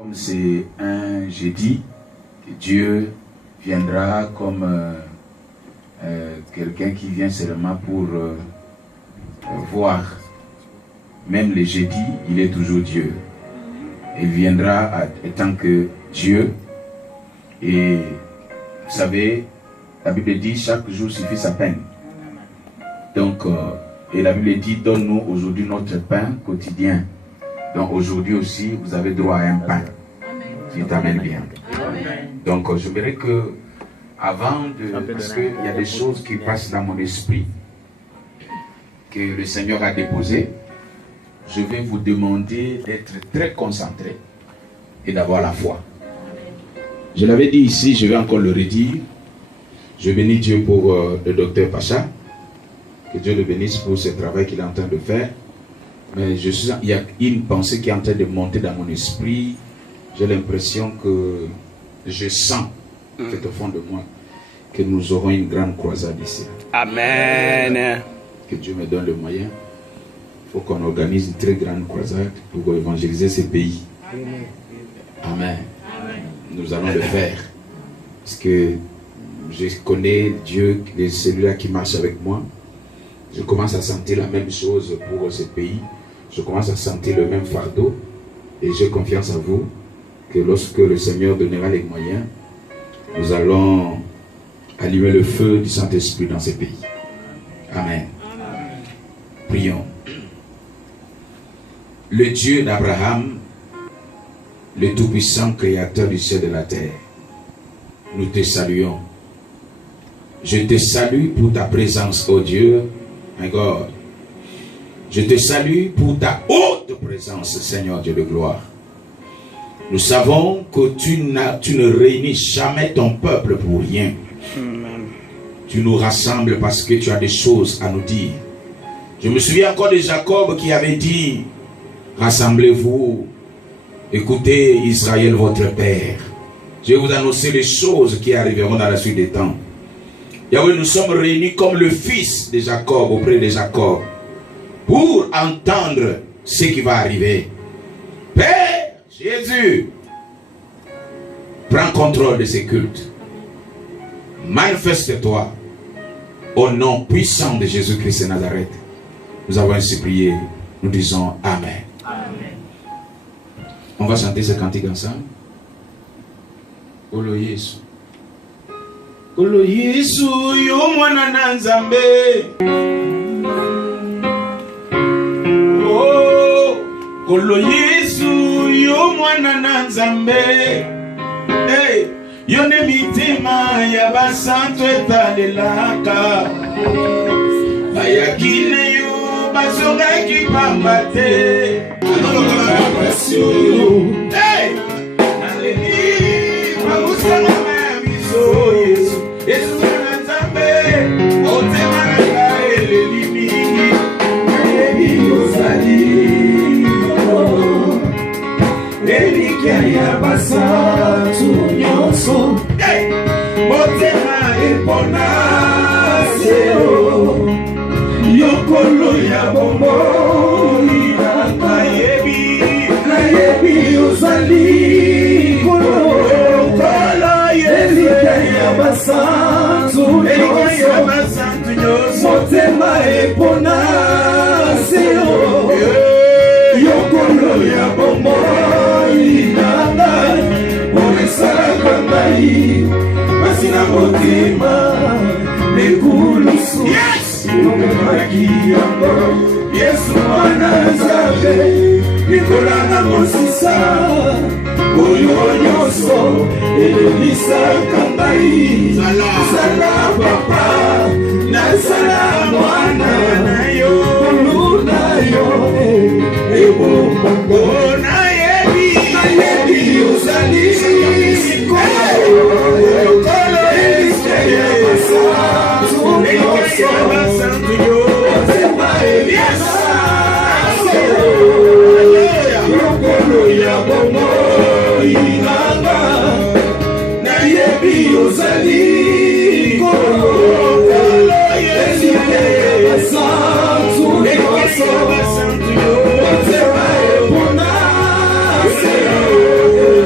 Comme c'est un jeudi, que Dieu viendra comme quelqu'un qui vient seulement pour voir. Même le jeudi, il est toujours Dieu. Il viendra en tant que Dieu. Et vous savez, la Bible dit chaque jour suffit sa peine. Donc, et la Bible dit donne-nous aujourd'hui notre pain quotidien. Donc aujourd'hui aussi, vous avez droit à un pain. Qui t'amène bien. Donc je verrai que avant de... Parce qu'il y a des choses qui passent dans mon esprit que le Seigneur a déposées. Je vais vous demander d'être très concentré et d'avoir la foi. Je l'avais dit ici, je vais encore le redire. Je bénis Dieu pour le docteur Pacha. Que Dieu le bénisse pour ce travail qu'il est en train de faire. Mais il y a une pensée qui est en train de monter dans mon esprit. J'ai l'impression que je sens tout au fond de moi que nous aurons une grande croisade ici. Amen. Que Dieu me donne le moyen. Il faut qu'on organise une très grande croisade pour évangéliser ces pays. Amen. Nous allons le faire. Parce que je connais Dieu, celui-là qui marche avec moi. Je commence à sentir la même chose pour ces pays. Je commence à sentir le même fardeau. Et j'ai confiance en vous que lorsque le Seigneur donnera les moyens, nous allons allumer le feu du Saint-Esprit dans ces pays. Amen. Prions. Le Dieu d'Abraham, le Tout-Puissant Créateur du ciel et de la terre, nous te saluons. Je te salue pour ta présence, ô Dieu, my God. Je te salue pour ta haute présence, Seigneur Dieu de gloire. Nous savons que tu ne réunis jamais ton peuple pour rien. Tu nous rassembles parce que tu as des choses à nous dire. Je me souviens encore de Jacob qui avait dit, rassemblez-vous, écoutez Israël votre père. Je vais vous annoncer les choses qui arriveront dans la suite des temps. Yahweh, nous sommes réunis comme le fils de Jacob auprès de Jacob pour entendre ce qui va arriver. Père Jésus, prends contrôle de ces cultes. Manifeste-toi au nom puissant de Jésus-Christ de Nazareth. Nous avons ainsi prié. Nous disons Amen. Amen. On va chanter ce cantique ensemble. Olo Yesu. Olo Yesu yo mwana na Nzambe. Oh, Olo Yesu yo mwana na Nzambe. Hey, yo ne mitima ya basantu etalelaka. Bayakine yo bazonga ki pambate. Hey, aleli bamusanga miso Yesu. Yesu mwana Nzambe. Otema na eleli mingi. Eleli ozali. Eliki ya basantu nyonso. Motema epona seo. Yokolo ya bombo nayebi ozali kolo elika ya basantu nyonso motema epona seo yokolo ya bombo inanga omesalaka ngai pasi na motema nekulusu Yesu mwana Nzambe nikolanga mosisa oyo nyonso elelisaka ngai sala papa nasala mwana na yo luna yo ebombo nayebi ozali kolo elike ya basantu yo yokolo ya bombo inanga nayebi ozali kolo elike ya basantu nyonso otema epona seo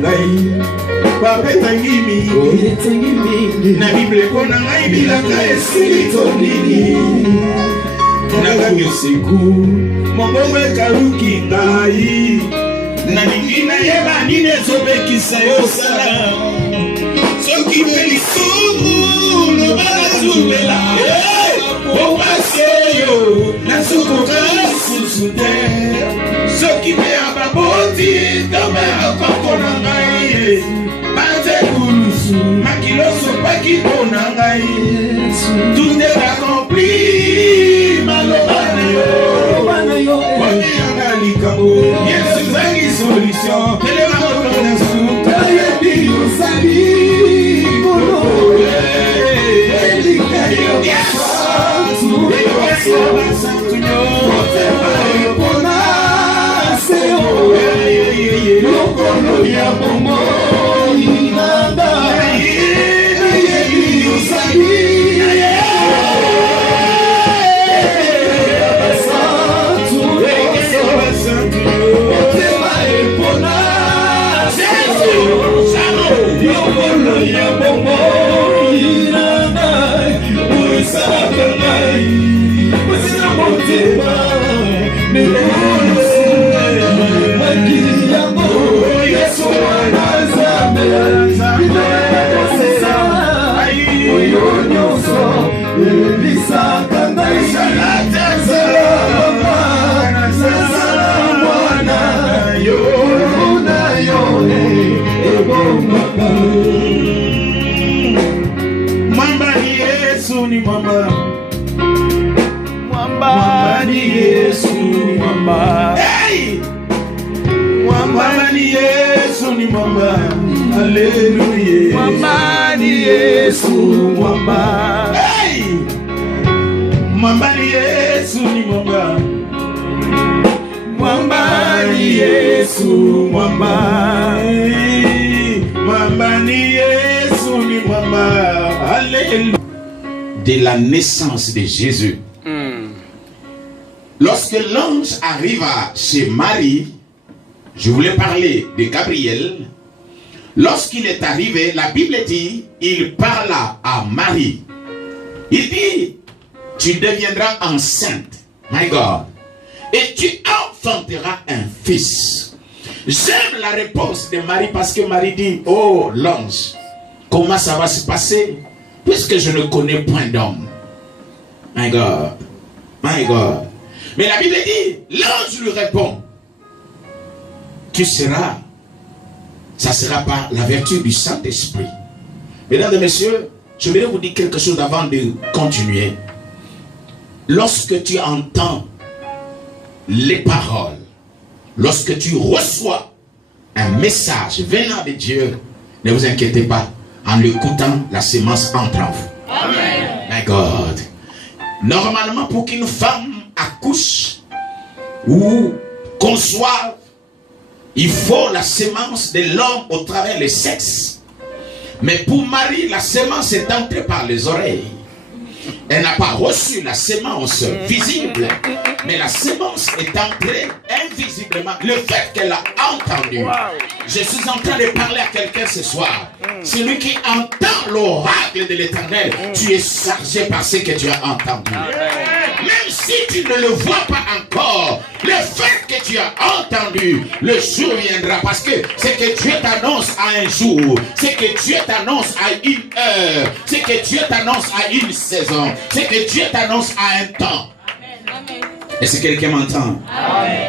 ngai bapetangi mingi na Bible kona ngai bilaka esili nini nakangi osiku mongongo ekaluki ngai nalingi nayeba nini ezobekisa yo sala soki mpe lisumu lobala tubela opase yo nasukoka susu te soki mpe ya baboti tome okoko na ngai bate kulusu makiloso paki mpo na ngai tout est accompli maloba na yo omeyanga likambo yesu zangi solution telema moto na suka yebi osali kolo elika yo basantu motema epona seo lokolo ya bomoi nanga yebi osali Mwamba ni Yesu ni mwamba. Mwamba ni Yesu ni mwamba. Hey! Mwamba ni Yesu ni mwamba. Haleluya. Mwamba ni Yesu mwamba. Hey! Mwamba ni Yesu ni mwamba. Mwamba ni Yesu mwamba. Hey! Mwamba ni Yesu ni mwamba. Alléluia. De la naissance de Jésus. Lorsque l'ange arriva chez Marie, je voulais parler de Gabriel. Lorsqu'il est arrivé, la Bible dit, il parla à Marie. Il dit, tu deviendras enceinte, my God, et tu enfanteras un fils. J'aime la réponse de Marie parce que Marie dit, oh l'ange, comment ça va se passer puisque je ne connais point d'homme. My God, my God. Mais la Bible dit, l'ange lui répond, tu seras, ça sera par la vertu du Saint-Esprit. Mesdames et messieurs, je vais vous dire quelque chose avant de continuer. Lorsque tu entends les paroles, lorsque tu reçois un message venant de Dieu, ne vous inquiétez pas, en l'écoutant, la sémence entre en vous. Amen. My God. Normalement, pour qu'une femme accouche ou conçoive, il faut la sémence de l'homme au travers des sexes. Mais pour Marie, la sémence est entrée par les oreilles. Elle n'a pas reçu la sémence visible, mais la sémence est entrée invisiblement. Le fait qu'elle a entendu. Je suis en train de parler à quelqu'un ce soir. Celui qui entend l'oracle de l'Éternel, tu es chargé par ce que tu as entendu. Même si tu ne le vois pas encore, le fait que tu as entendu, le jour viendra. Parce que c'est que Dieu t'annonce à un jour, c'est que Dieu t'annonce à une heure, c'est que Dieu t'annonce à une saison, c'est que Dieu t'annonce à un temps. Est-ce que quelqu'un m'entend?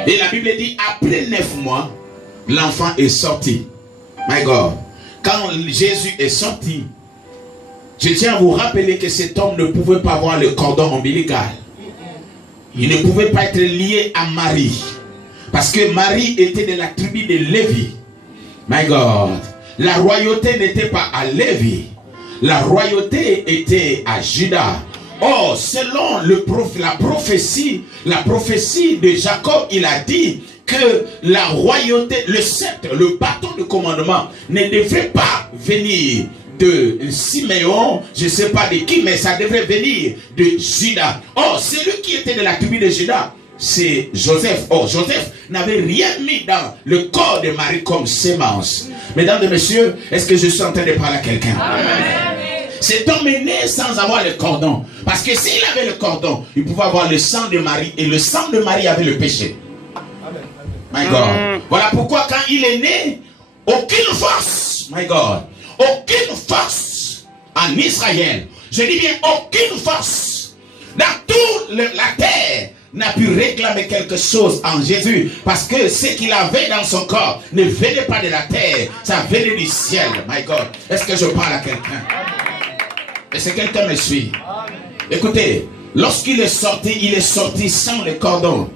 Et la Bible dit, après 9 mois, l'enfant est sorti. My God. Quand Jésus est sorti, je tiens à vous rappeler que cet homme ne pouvait pas avoir le cordon ombilical. Il ne pouvait pas être lié à Marie. Parce que Marie était de la tribu de Lévi. My God. La royauté n'était pas à Lévi. La royauté était à Juda. Or, selon la prophétie de Jacob, il a dit que la royauté, le sceptre, le bâton de commandement ne devrait pas venir de Siméon, je ne sais pas de qui, mais ça devrait venir de Juda. Or, celui qui était de la tribu de Juda, c'est Joseph. Oh, Joseph n'avait rien mis dans le corps de Marie comme sémence. Mesdames et messieurs, est-ce que je suis en train de parler à quelqu'un? Cet homme est né sans avoir le cordon. Parce que s'il avait le cordon, il pouvait avoir le sang de Marie. Et le sang de Marie avait le péché. My God. Voilà pourquoi quand il est né, aucune force, my God, aucune force en Israël, je dis bien aucune force, dans toute la terre, n'a pu réclamer quelque chose en Jésus. Parce que ce qu'il avait dans son corps ne venait pas de la terre, ça venait du ciel. My God. Est-ce que je parle à quelqu'un? Est-ce que quelqu'un me suit? Écoutez, lorsqu'il est sorti sans le cordon.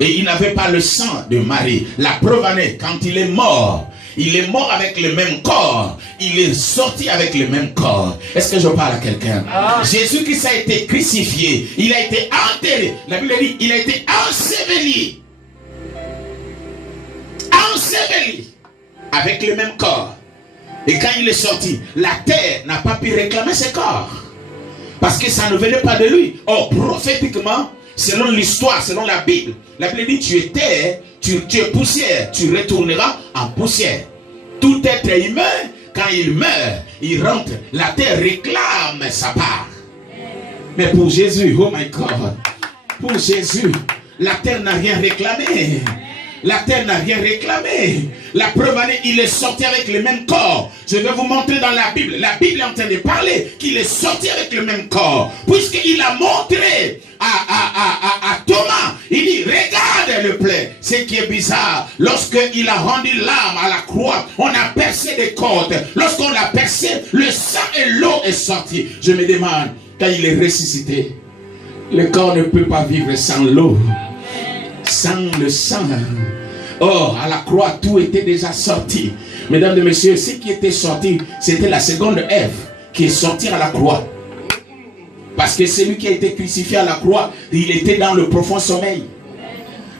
Et il n'avait pas le sang de Marie. La preuve en est, quand il est mort avec le même corps. Il est sorti avec le même corps. Est-ce que je parle à quelqu'un? Jésus-Christ a été crucifié. Il a été enterré. La Bible dit, il a été enseveli. Enseveli. Avec le même corps. Et quand il est sorti, la terre n'a pas pu réclamer ce corps. Parce que ça ne venait pas de lui. Or, prophétiquement, selon l'histoire, selon la Bible dit tu es terre, tu es poussière, tu retourneras en poussière. Tout être humain, quand il meurt, il rentre, la terre réclame sa part. Mais pour Jésus, oh my God, pour Jésus, la terre n'a rien réclamé. La terre n'a rien réclamé. La preuve en est, il est sorti avec le même corps. Je vais vous montrer dans la Bible. La Bible est en train de parler qu'il est sorti avec le même corps. Puisqu'il a montré à Thomas, il dit, regarde le plaie. Ce qui est bizarre, lorsqu'il a rendu l'âme à la croix, on a percé des cordes. Lorsqu'on l'a percé, le sang et l'eau est sorti. Je me demande, quand il est ressuscité, le corps ne peut pas vivre sans l'eau. Sans le sang. Or, à la croix, tout était déjà sorti. Mesdames et messieurs, ce qui était sorti, c'était la seconde Ève qui est sortie à la croix. Parce que celui qui a été crucifié à la croix, il était dans le profond sommeil.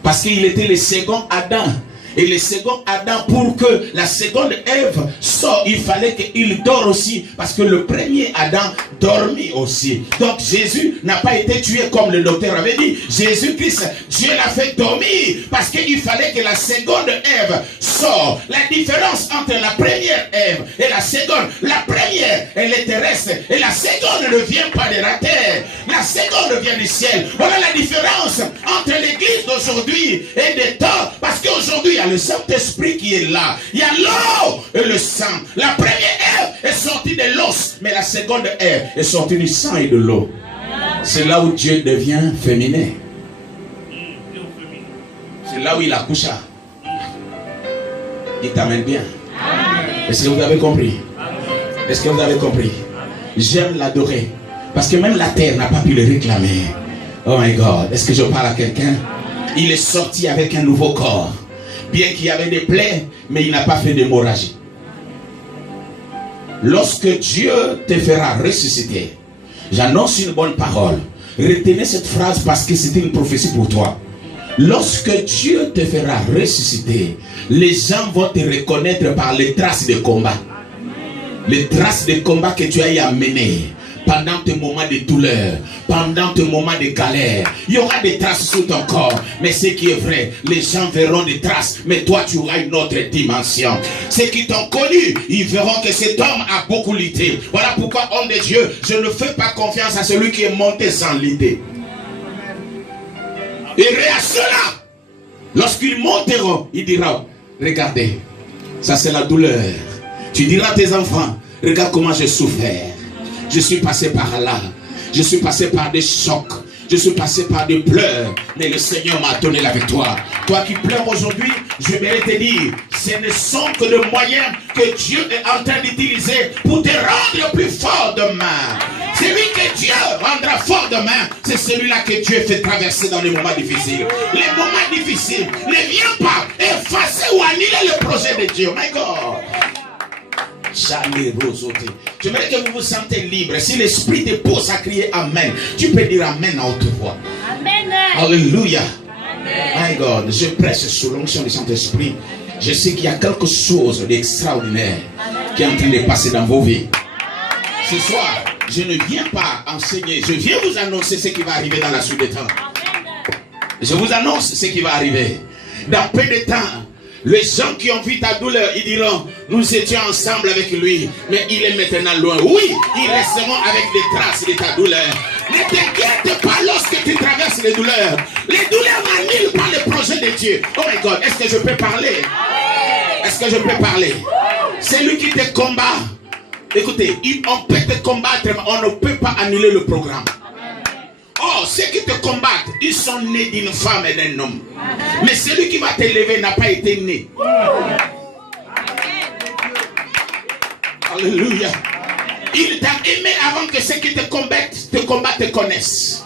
Parce qu'il était le second Adam. Et le second Adam, pour que la seconde Ève sorte, il fallait qu'il dort aussi. Parce que le premier Adam dormit aussi. Donc Jésus n'a pas été tué comme le docteur avait dit. Jésus-Christ, Dieu l'a fait dormir. Parce qu'il fallait que la seconde Ève sorte. La différence entre la première Ève et la seconde. La première, elle est terrestre. Et la seconde ne vient pas de la terre. La seconde vient du ciel. Voilà la différence entre l'église d'aujourd'hui et des temps. Parce qu'aujourd'hui, il y a le Saint-Esprit qui est là. Il y a l'eau et le sang. La première Ève est sortie de l'os, mais la seconde Ève est sortie du sang et de l'eau. C'est là où Dieu devient féminin. C'est là où il accoucha. Il t'amène bien. Est-ce que vous avez compris? Est-ce que vous avez compris? J'aime l'adorer. Parce que même la terre n'a pas pu le réclamer. Oh my God. Est-ce que je parle à quelqu'un? Il est sorti avec un nouveau corps. Bien qu'il y avait des plaies, mais il n'a pas fait d'hémorragie. Lorsque Dieu te fera ressusciter, j'annonce une bonne parole. Retenez cette phrase parce que c'était une prophétie pour toi. Lorsque Dieu te fera ressusciter, les gens vont te reconnaître par les traces de combat. Les traces de combat que tu as eu à mener. Pendant tes moments de douleur, pendant tes moments de galère, il y aura des traces sur ton corps. Mais ce qui est vrai, les gens verront des traces, mais toi tu auras une autre dimension. Ceux qui t'ont connu, ils verront que cet homme a beaucoup lutté. Voilà pourquoi, homme de Dieu, je ne fais pas confiance à celui qui est monté sans lutter. Et à cela, lorsqu'ils monteront, il dira, regardez, ça c'est la douleur. Tu diras à tes enfants, regarde comment j'ai souffert. Je suis passé par là. Je suis passé par des chocs. Je suis passé par des pleurs. Mais le Seigneur m'a donné la victoire. Toi qui pleures aujourd'hui, je vais te dire, ce ne sont que des moyens que Dieu est en train d'utiliser pour te rendre plus fort demain. Celui que Dieu rendra fort demain, c'est celui-là que Dieu fait traverser dans les moments difficiles. Les moments difficiles ne viennent pas effacer ou annuler le projet de Dieu. My God. J'aimerais que vous vous sentez libre. Si l'esprit te pousse à crier Amen, tu peux dire Amen à haute voix. Amen. Alléluia. My God, je prêche sous l'onction du Saint-Esprit. Je sais qu'il y a quelque chose d'extraordinaire qui est en train de passer dans vos vies. Ce soir, je ne viens pas enseigner, je viens vous annoncer ce qui va arriver dans la suite des temps. Je vous annonce ce qui va arriver. Dans peu de temps, les gens qui ont vu ta douleur, ils diront, nous étions ensemble avec lui, mais il est maintenant loin. Oui, ils resteront avec des traces de ta douleur. Ne t'inquiète pas lorsque tu traverses les douleurs. Les douleurs n'annulent pas le projet de Dieu. Oh my God, est-ce que je peux parler? Est-ce que je peux parler? C'est lui qui te combat. Écoutez, on peut te combattre, mais on ne peut pas annuler le programme. Oh, ceux qui te combattent, ils sont nés d'une femme et d'un homme. Mais celui qui va t'élever n'a pas été né. Alléluia. Il t'a aimé avant que ceux qui te combattent te connaissent.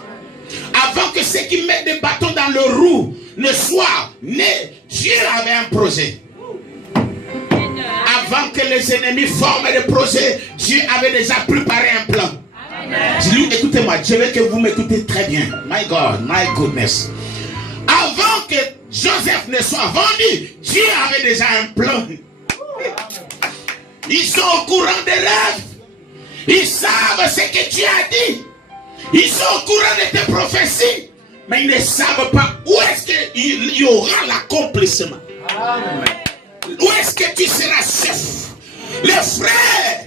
Avant que ceux qui mettent des bâtons dans le roue ne soient nés, Dieu avait un projet. Avant que les ennemis forment des projets, Dieu avait déjà préparé un plan. Je dis, écoutez-moi, je veux que vous m'écoutez très bien. My God, my goodness. Avant que Joseph ne soit vendu, Dieu avait déjà un plan. Ils sont au courant des rêves. Ils savent ce que Dieu a dit. Ils sont au courant de tes prophéties. Mais ils ne savent pas où est-ce qu'il y aura l'accomplissement. Où est-ce que tu seras chef? Les frères,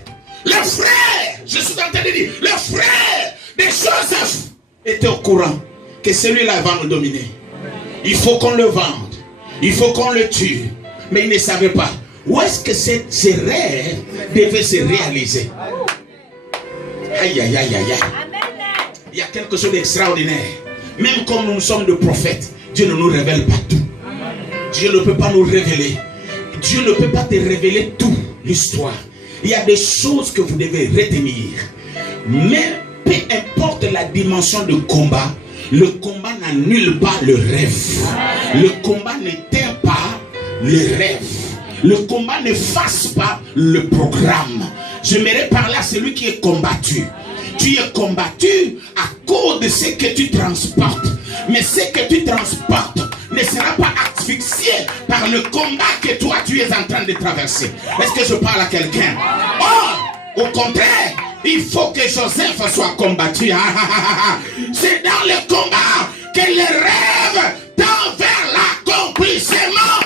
je suis en train de dire, les frères de Joseph étaient au courant que celui-là va nous dominer. Il faut qu'on le vende, il faut qu'on le tue. Mais ils ne savaient pas où est-ce que ces rêves devaient se réaliser. Aïe, aïe, aïe, aïe, aïe. Il y a quelque chose d'extraordinaire. Même comme nous sommes des prophètes, Dieu ne nous révèle pas tout. Dieu ne peut pas nous révéler. Dieu ne peut pas te révéler toute l'histoire. Il y a des choses que vous devez retenir. Mais peu importe la dimension de combat, le combat n'annule pas le rêve. Le combat n'éteint pas le rêve. Le combat ne fasse pas le programme. J'aimerais parler à celui qui est combattu. Tu es combattu à cause de ce que tu transportes. Mais ce que tu transportes ne sera pas asphyxié par le combat que toi tu es en train de traverser. Est-ce que je parle à quelqu'un? Oh, au contraire, il faut que Joseph soit combattu. C'est dans le combat que les rêves tendent vers l'accomplissement.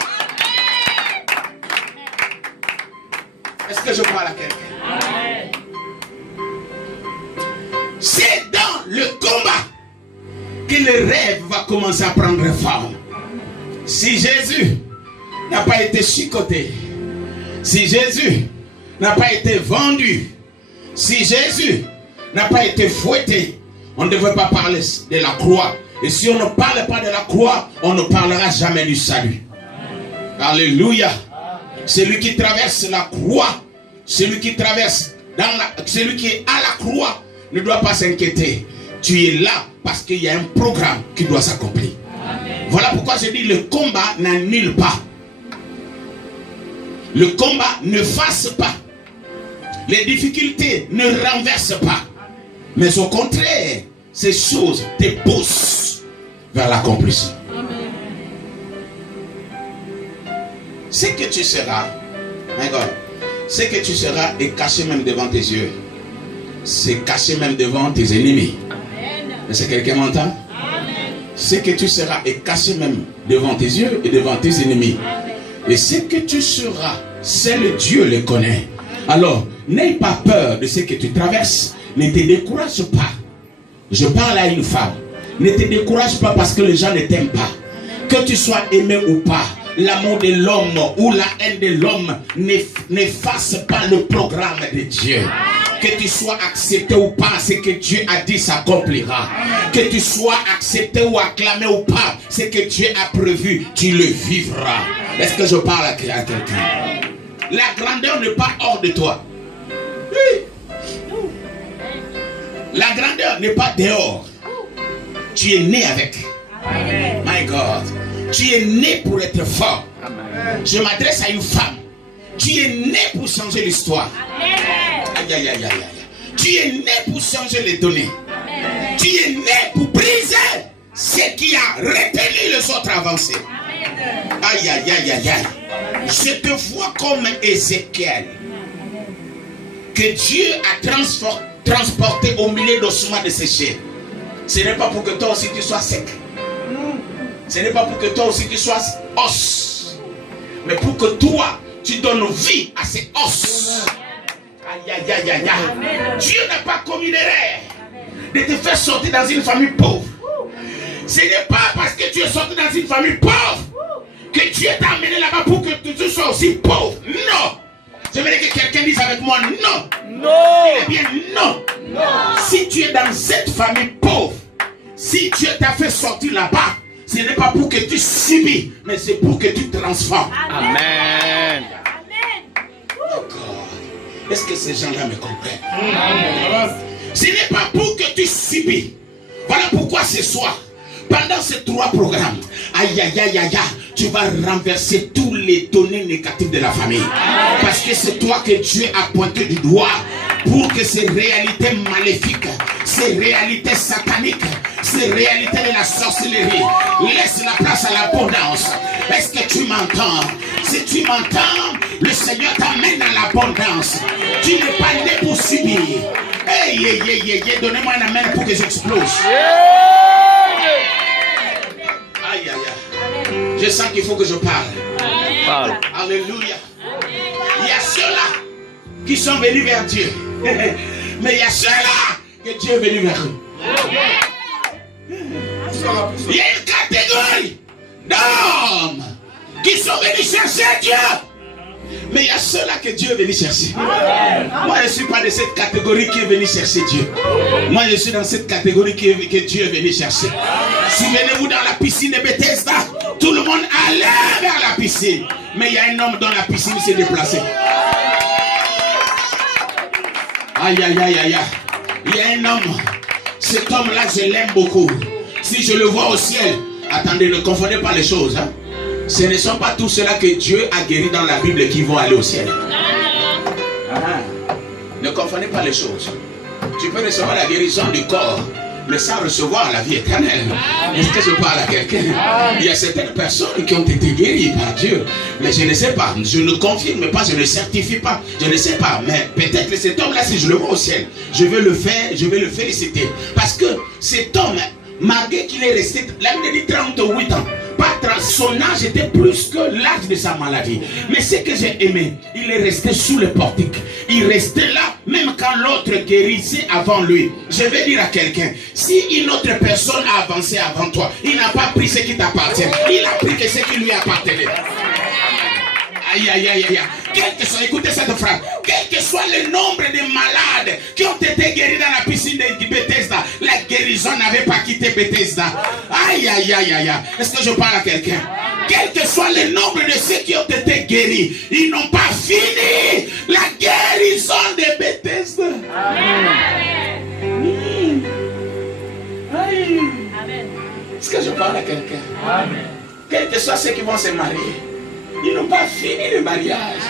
Est-ce que je parle à quelqu'un? C'est dans le combat que le rêve va commencer à prendre forme. Si Jésus n'a pas été chicoté, si Jésus n'a pas été vendu, si Jésus n'a pas été fouetté, on ne devrait pas parler de la croix. Et si on ne parle pas de la croix, on ne parlera jamais du salut. Alléluia. Celui qui traverse la croix, celui qui traverse celui qui est à la croix ne doit pas s'inquiéter. Tu es là parce qu'il y a un programme qui doit s'accomplir. Voilà pourquoi je dis le combat n'annule pas. Le combat ne fasse pas. Les difficultés ne renversent pas. Mais au contraire, ces choses te poussent vers l'accomplissement. Ce que tu seras, my God, ce que tu seras est caché même devant tes yeux. C'est caché même devant tes ennemis. Est-ce que quelqu'un m'entend? Ce que tu seras est caché même devant tes yeux et devant tes ennemis. Et ce que tu seras, seul Dieu le connaît. Alors, n'aie pas peur de ce que tu traverses. Ne te décourage pas. Je parle à une femme. Ne te décourage pas parce que les gens ne t'aiment pas. Que tu sois aimé ou pas, l'amour de l'homme ou la haine de l'homme n'efface pas le programme de Dieu. Que tu sois accepté ou pas, ce que Dieu a dit s'accomplira. Que tu sois accepté ou acclamé ou pas, ce que Dieu a prévu, tu le vivras. Est-ce que je parle à quelqu'un? La grandeur n'est pas hors de toi. La grandeur n'est pas dehors. Tu es né avec. My God. Tu es né pour être fort. Je m'adresse à une femme. Tu es né pour changer l'histoire. Aïe, aïe, aïe, aïe. Tu es né pour changer les données. Tu es né pour briser ce qui a retenu les autres avancés. Aïe, aïe, aïe, aïe, aïe. Je te vois comme Ézéchiel, que Dieu a transporté au milieu d'ossements desséchés. Ce n'est pas pour que toi aussi tu sois sec. Ce n'est pas pour que toi aussi tu sois os, mais pour que toi, tu donnes vie à ces os. Aïe, aïe, aïe, aïe, aïe. Dieu n'a pas commis l'erreur de te faire sortir dans une famille pauvre. Ce n'est pas parce que tu es sorti dans une famille pauvre que Dieu t'a amené là-bas pour que tu sois aussi pauvre. Non. J'aimerais que quelqu'un dise avec moi non. Non. Eh bien non. Si tu es dans cette famille pauvre, si Dieu t'a fait sortir là-bas, ce n'est pas pour que tu subis, mais c'est pour que tu transformes. Amen. D'accord. Est-ce que ces gens-là me comprennent? Ce n'est pas pour que tu subis. Voilà pourquoi ce soir, pendant ces 3 programmes, aïe aïe aïe aïe, tu vas renverser tous les données négatives de la famille. Parce que c'est toi que Dieu a pointé du doigt pour que ces réalités maléfiques, ces réalités sataniques, ces réalités de la sorcellerie laissent la place à l'abondance. Est-ce que tu m'entends? Si tu m'entends, le Seigneur t'amène à l'abondance. Tu n'es pas né pour subir. Hey, hey, hey, hey, hey, donnez-moi un amen pour que j'explose. Aïe, aïe, aïe. Je sens qu'il faut que je parle. Alléluia. Il y a ceux-là qui sont venus vers Dieu. Mais il y a ceux-là que Dieu est venu vers eux. Il y a une catégorie d'hommes qui sont venus chercher Dieu. Mais il y a ceux-là que Dieu est venu chercher. Moi, je ne suis pas de cette catégorie qui est venu chercher Dieu. Moi, je suis dans cette catégorie que Dieu est venu chercher. Souvenez-vous, dans la piscine de Bethesda, tout le monde allait vers la piscine. Mais il y a un homme dans la piscine qui s'est déplacé. Aïe, aïe, aïe, aïe, aïe. Il y a un homme. Cet homme-là, je l'aime beaucoup. Si je le vois au ciel, attendez, ne confondez pas les choses. Hein? Ce ne sont pas tous ceux-là que Dieu a guéris dans la Bible qui vont aller au ciel. Ne confondez pas les choses. Tu peux recevoir la guérison du corps, mais sans recevoir la vie éternelle. Est-ce que je parle à quelqu'un? Il y a certaines personnes qui ont été guéries par Dieu, mais je ne sais pas, je ne confirme pas, je ne certifie pas, je ne sais pas, mais peut-être que cet homme-là, si je le vois au ciel, je vais le faire, je vais le féliciter. Parce que cet homme, malgré qu'il est resté, la Bible dit 38 ans, son âge était plus que l'âge de sa maladie. Mais ce que j'ai aimé, il est resté sous le portique. Il restait là, même quand l'autre guérissait avant lui. Je vais dire à quelqu'un, si une autre personne a avancé avant toi, il n'a pas pris ce qui t'appartient. Il a pris que ce qui lui appartenait. Aïe, aïe, aïe, aïe. Quel que soit, écoutez cette phrase, quel que soit le nombre de malades qui ont été guéris dans la piscine de Bethesda, la guérison n'avait pas quitté Bethesda. Aïe, aïe, aïe, aïe. Est-ce que je parle à quelqu'un? Quel que soit le nombre de ceux qui ont été guéris, ils n'ont pas fini la guérison de Bethesda. Amen. Aïe. Est-ce que je parle à quelqu'un? Amen. Quel que soit ceux qui vont se marier, ils n'ont pas fini le mariage.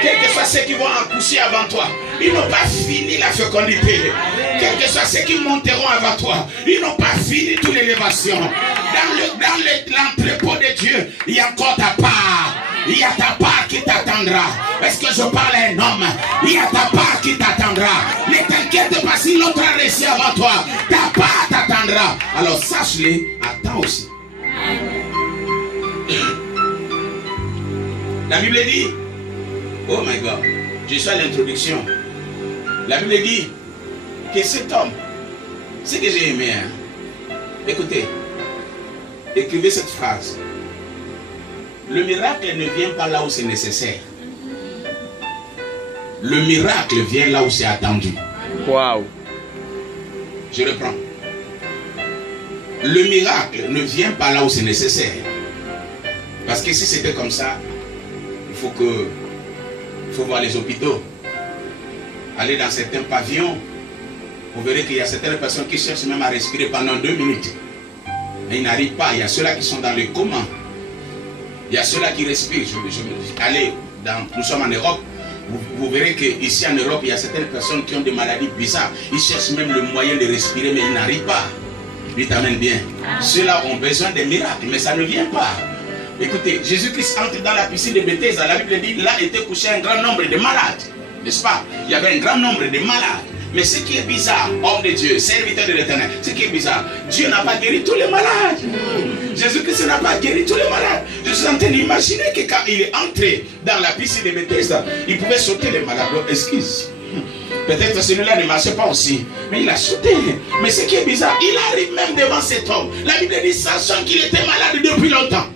Quels que soient ceux qui vont accoucher avant toi, ils n'ont pas fini la fécondité. Quels que soient ceux qui monteront avant toi, ils n'ont pas fini toute l'élévation. Dans l'entrepôt de Dieu, il y a encore ta part. Il y a ta part qui t'attendra. Est-ce que je parle à un homme? Il y a ta part qui t'attendra. Ne t'inquiète pas si l'autre a réussi avant toi. Ta part t'attendra. Alors sache-le, attends aussi. La Bible dit, oh my God, je suis à l'introduction. La Bible dit que cet homme, ce que j'ai aimé, hein, écoutez, écrivez cette phrase. Le miracle ne vient pas là où c'est nécessaire. Le miracle vient là où c'est attendu. Wow. Je reprends. Le miracle ne vient pas là où c'est nécessaire. Parce que si c'était comme ça, il faut voir les hôpitaux, aller dans certains pavillons. Vous verrez qu'il y a certaines personnes qui cherchent même à respirer pendant 2 minutes. Mais ils n'arrivent pas. Il y a ceux-là qui sont dans le coma. Il y a ceux-là qui respirent. Allez, nous sommes en Europe. Vous verrez qu'ici en Europe, il y a certaines personnes qui ont des maladies bizarres. Ils cherchent même le moyen de respirer, mais ils n'arrivent pas. Lui t'amène bien. Ceux-là ont besoin de miracles, mais ça ne vient pas. Écoutez, Jésus-Christ entre dans la piscine de Bethesda. La Bible dit, là était couché un grand nombre de malades. N'est-ce pas? Il y avait un grand nombre de malades. Mais ce qui est bizarre, homme de Dieu, serviteur de l'Éternel, ce qui est bizarre, Dieu n'a pas guéri tous les malades. Jésus-Christ n'a pas guéri tous les malades. Je suis en train d'imaginer que quand il est entré dans la piscine de Bethesda, il pouvait sauter les malades. Donc, excuse. Peut-être celui-là ne marchait pas aussi, mais il a sauté. Mais ce qui est bizarre, il arrive même devant cet homme. La Bible dit, sachant qu'il était malade depuis longtemps.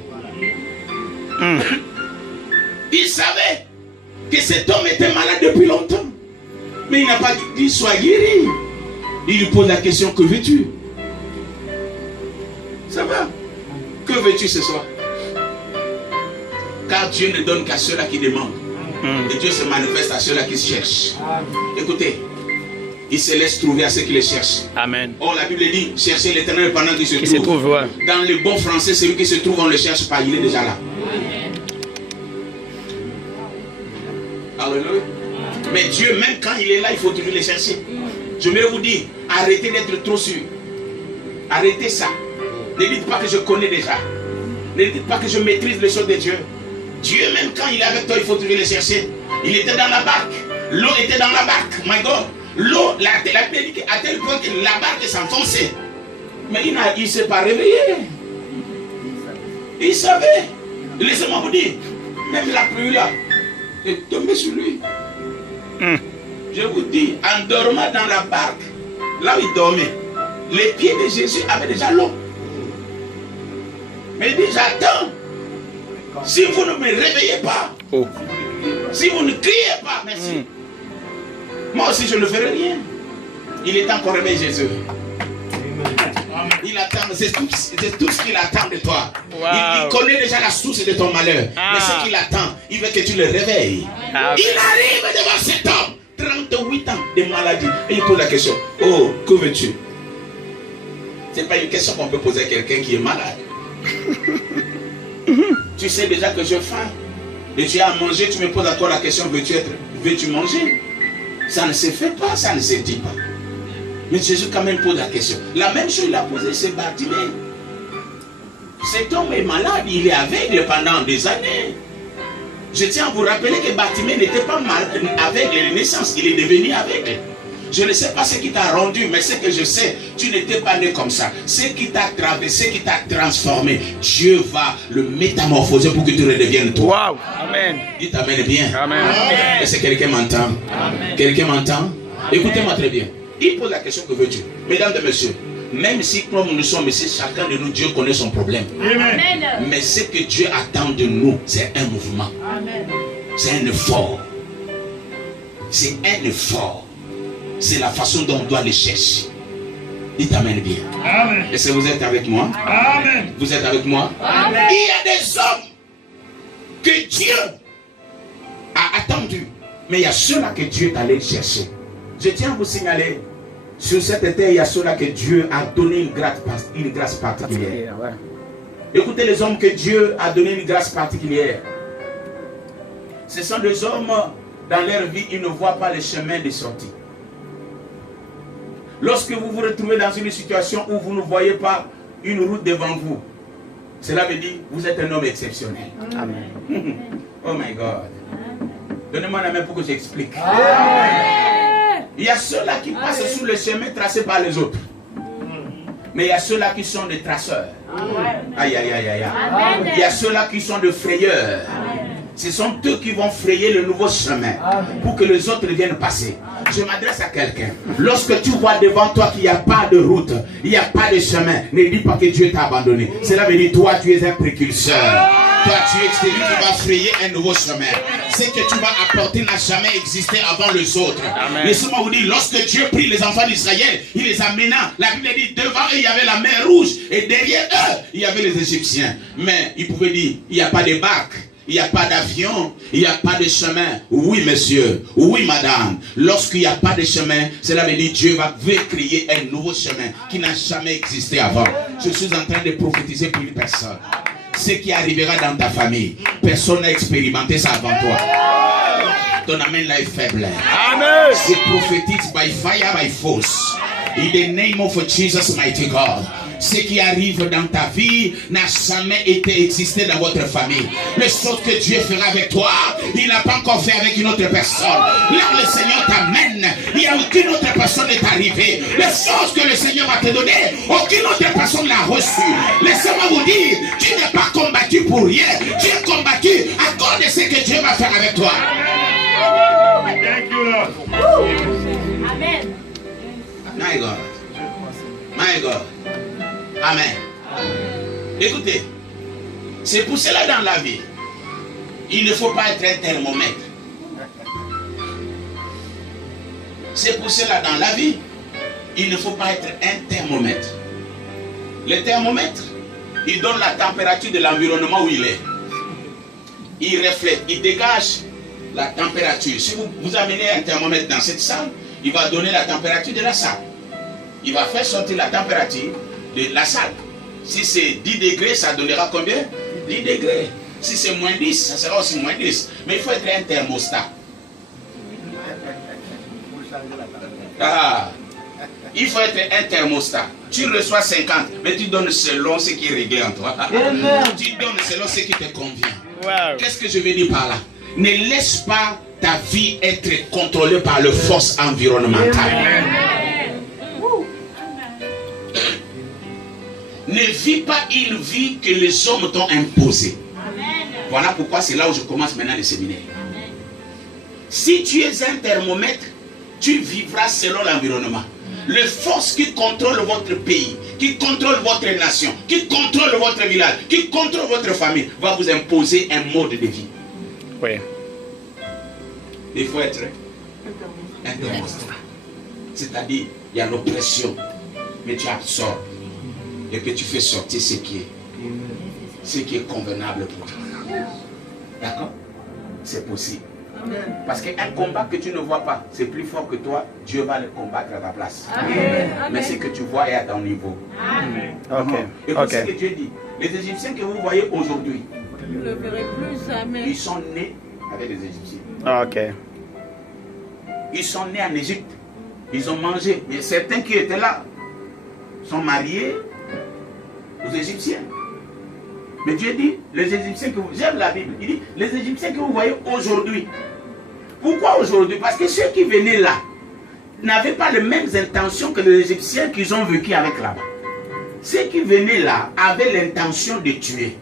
Il savait que cet homme était malade depuis longtemps. Mais il n'a pas dit, sois guéri. Il lui pose la question, que veux-tu? Ça va? Que veux-tu ce soir? Car Dieu ne donne qu'à ceux-là qui demandent. Et Dieu se manifeste à ceux-là qui cherchent. Écoutez, il se laisse trouver à ceux qui les cherchent. Amen. Oh, la Bible dit, cherchez l'Éternel pendant qu'il se Qui trouve. se trouve, ouais. Dans le bon français, celui qui se trouve, on ne le cherche pas, il est déjà là. Alléluia. Mais Dieu, même quand il est là, il faut toujours le chercher. Je vais vous dire, arrêtez d'être trop sûr. Arrêtez ça. Ne dites pas que je connais déjà. Ne dites pas que je maîtrise les choses de Dieu. Dieu, même quand il est avec toi, il faut toujours le chercher. Il était dans la barque. L'eau était dans la barque. My God. L'eau, la Bible dit à tel point que la barque s'enfonçait. Mais il ne s'est pas réveillé. Il savait. Laissez-moi vous dire. Même la pluie là est tombée sur lui. Je vous dis, en dormant dans la barque, là où il dormait, les pieds de Jésus avaient déjà l'eau. Mais il dit, j'attends. Si vous ne me réveillez pas, si vous ne criez pas, merci. Moi aussi, je ne ferai rien. Il est temps qu'on réveille Jésus. Il attend, c'est tout ce qu'il attend de toi. Wow. Il connaît déjà la source de ton malheur. Mais ce qu'il attend, il veut que tu le réveilles. Il arrive devant cet homme, 38 ans de maladie. Et il pose la question, oh, que veux-tu? Ce n'est pas une question qu'on peut poser à quelqu'un qui est malade. Tu sais déjà que j'ai faim. Et tu as à manger, tu me poses encore la question, veux-tu manger? Ça ne se fait pas, ça ne se dit pas. Mais Jésus quand même pose la question. La même chose il a posé, c'est Bartimée. Cet homme est malade, il est aveugle pendant des années. Je tiens à vous rappeler que Bartimée n'était pas aveugle de naissance, il est devenu aveugle. Je ne sais pas ce qui t'a rendu, mais ce que je sais, tu n'étais pas né comme ça. Ce qui t'a traversé, qui t'a transformé, Dieu va le métamorphoser pour que tu redeviennes toi. Wow. Amen. Dites amen bien. Amen. Est-ce que quelqu'un m'entend? Quelqu'un m'entend? Écoutez-moi très bien. Il pose la question, que veux-tu? Mesdames et messieurs, même si comme nous sommes ici, chacun de nous, Dieu connaît son problème. Amen. Mais ce que Dieu attend de nous, c'est un mouvement. C'est un effort. C'est un effort. C'est la façon dont on doit les chercher. Dites amen bien. Amen. Est-ce que vous êtes avec moi? Amen. Vous êtes avec moi? Amen. Il y a des hommes que Dieu a attendus. Mais il y a ceux-là que Dieu est allé chercher. Je tiens à vous signaler, sur cette terre, il y a ceux-là que Dieu a donné une grâce particulière. Écoutez les hommes que Dieu a donné une grâce particulière. Ce sont des hommes, dans leur vie, ils ne voient pas les chemins de sortie. Lorsque vous vous retrouvez dans une situation où vous ne voyez pas une route devant vous, cela veut dire que vous êtes un homme exceptionnel. Amen. Oh my God. Donnez-moi la main pour que j'explique. Il y a ceux-là qui passent sous le chemin tracé par les autres. Mais il y a ceux-là qui sont des traceurs. Aïe, aïe, aïe, aïe. Il y a ceux-là qui sont des frayeurs. Ce sont eux qui vont frayer le nouveau chemin pour que les autres viennent passer. Je m'adresse à quelqu'un. Lorsque tu vois devant toi qu'il n'y a pas de route, il n'y a pas de chemin, ne dis pas que Dieu t'a abandonné. Cela veut dire toi tu es un précurseur. Toi tu es celui qui va frayer un nouveau chemin. Ce que tu vas apporter n'a jamais existé avant les autres. Laissez-moi vous dire, lorsque Dieu prit les enfants d'Israël, il les amena. La Bible dit, devant eux il y avait la mer rouge et derrière eux il y avait les Égyptiens. Mais il pouvait dire, il n'y a pas de barque. Il n'y a pas d'avion, il n'y a pas de chemin. Oui, monsieur, oui, madame. Lorsqu'il n'y a pas de chemin, cela veut dire que Dieu va créer un nouveau chemin qui n'a jamais existé avant. Je suis en train de prophétiser pour une personne. Ce qui arrivera dans ta famille, personne n'a expérimenté ça avant toi. Ton amen là est faible. Amen. Je prophétise by fire, by force. In the name of Jesus, mighty God. ce qui arrive dans ta vie n'a jamais été existé dans votre famille. Les choses que Dieu fera avec toi, il n'a pas encore fait avec une autre personne. Là, le Seigneur t'amène. Il n'y a aucune autre personne n'est arrivée. Les choses que le Seigneur va te donner, aucune autre personne l'a reçue. Laissez-moi vous dire, tu n'es pas combattu pour rien. Tu es combattu à cause de ce que Dieu va faire avec toi. Thank you, Lord. Amen. My God. My God. Amen. Écoutez, c'est pour cela dans la vie, il ne faut pas être un thermomètre. C'est pour cela dans la vie, il ne faut pas être un thermomètre. Le thermomètre, il donne la température de l'environnement où il est. Il reflète, il dégage la température. Si vous amenez un thermomètre dans cette salle, il va donner la température de la salle. Il va faire sortir la température de la salle. Si c'est 10 degrés, ça donnera combien? 10 degrés. Si c'est moins 10, ça sera aussi moins 10. Mais il faut être un thermostat. Ah, il faut être un thermostat. Tu reçois 50, mais tu donnes selon ce qui est réglé en toi. Tu donnes selon ce qui te convient. Wow. Qu'est-ce que je veux dire par là? Ne laisse pas ta vie être contrôlée par les forces environnementales. Ne vis pas une vie que les hommes t'ont imposée. Voilà pourquoi c'est là où je commence maintenant le séminaire. Si tu es un thermomètre, tu vivras selon l'environnement. Les forces qui contrôlent votre pays, qui contrôlent votre nation, qui contrôlent votre village, qui contrôlent votre famille, va vous imposer un mode de vie. Oui. Il faut être un thermostat. C'est-à-dire, il y a l'oppression, mais tu absorbes et que tu fais sortir ce qui est convenable pour toi. D'accord? C'est possible. Parce qu'un combat que tu ne vois pas, c'est plus fort que toi, Dieu va le combattre à ta place. Mais ce que tu vois est à ton niveau. Et c'est ce que Dieu dit. Les Égyptiens que vous voyez aujourd'hui, Vous ne le verrez plus jamais. ils sont nés avec les Égyptiens. Ok. Ils sont nés en Égypte. Ils ont mangé. Mais certains qui étaient là sont mariés aux Égyptiens. Mais Dieu dit, les Égyptiens que vous... J'aime la Bible. Il dit, les Égyptiens que vous voyez aujourd'hui. Pourquoi aujourd'hui? Parce que ceux qui venaient là n'avaient pas les mêmes intentions que les Égyptiens qu'ils ont vécu avec là-bas. Ceux qui venaient là avaient l'intention de tuer.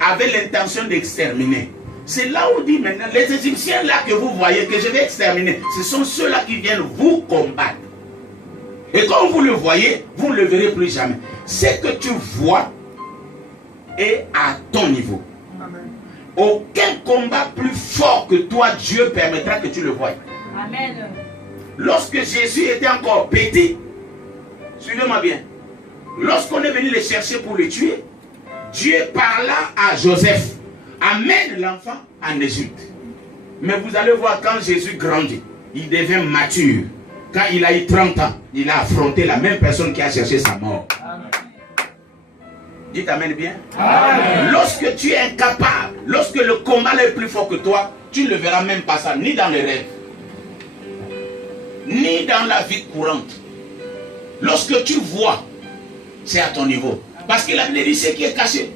Avaient l'intention d'exterminer. C'est là où dit maintenant, les Égyptiens là que vous voyez, que je vais exterminer, ce sont ceux-là qui viennent vous combattre. Et quand vous le voyez, vous ne le verrez plus jamais. Ce que tu vois est à ton niveau. Aucun combat plus fort que toi, Dieu permettra que tu le voies. Amen. Lorsque Jésus était encore petit, suivez-moi bien, lorsqu'on est venu le chercher pour le tuer, Dieu parla à Joseph, amène l'enfant en Égypte. Mais vous allez voir, quand Jésus grandit, il devient mature. Quand il a eu 30 ans, il a affronté la même personne qui a cherché sa mort. Dites amen bien. Amen. Lorsque tu es incapable, lorsque le combat est plus fort que toi, tu ne le verras même pas ça, ni dans les rêves, ni dans la vie courante. Lorsque tu vois, c'est à ton niveau. Parce qu'il a dit ce qui est caché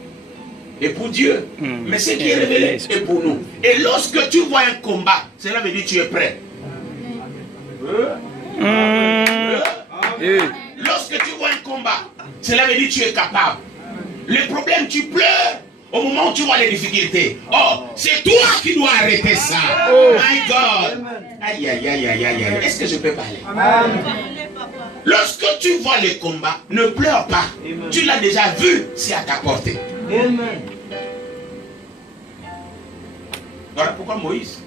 est pour Dieu, mais ce qui est révélé est pour nous. Et lorsque tu vois un combat, cela veut dire que tu es prêt. Lorsque tu vois un combat, cela veut dire que tu es capable. Le problème, tu pleures au moment où tu vois les difficultés. Oh, c'est toi qui dois arrêter ça. Oh my God. Aïe, aïe, aïe, aïe, aïe, aïe. Est-ce que je peux parler? Lorsque tu vois les combats, ne pleure pas. Amen. Tu l'as déjà vu, c'est à ta portée. Amen. Voilà pourquoi Moïse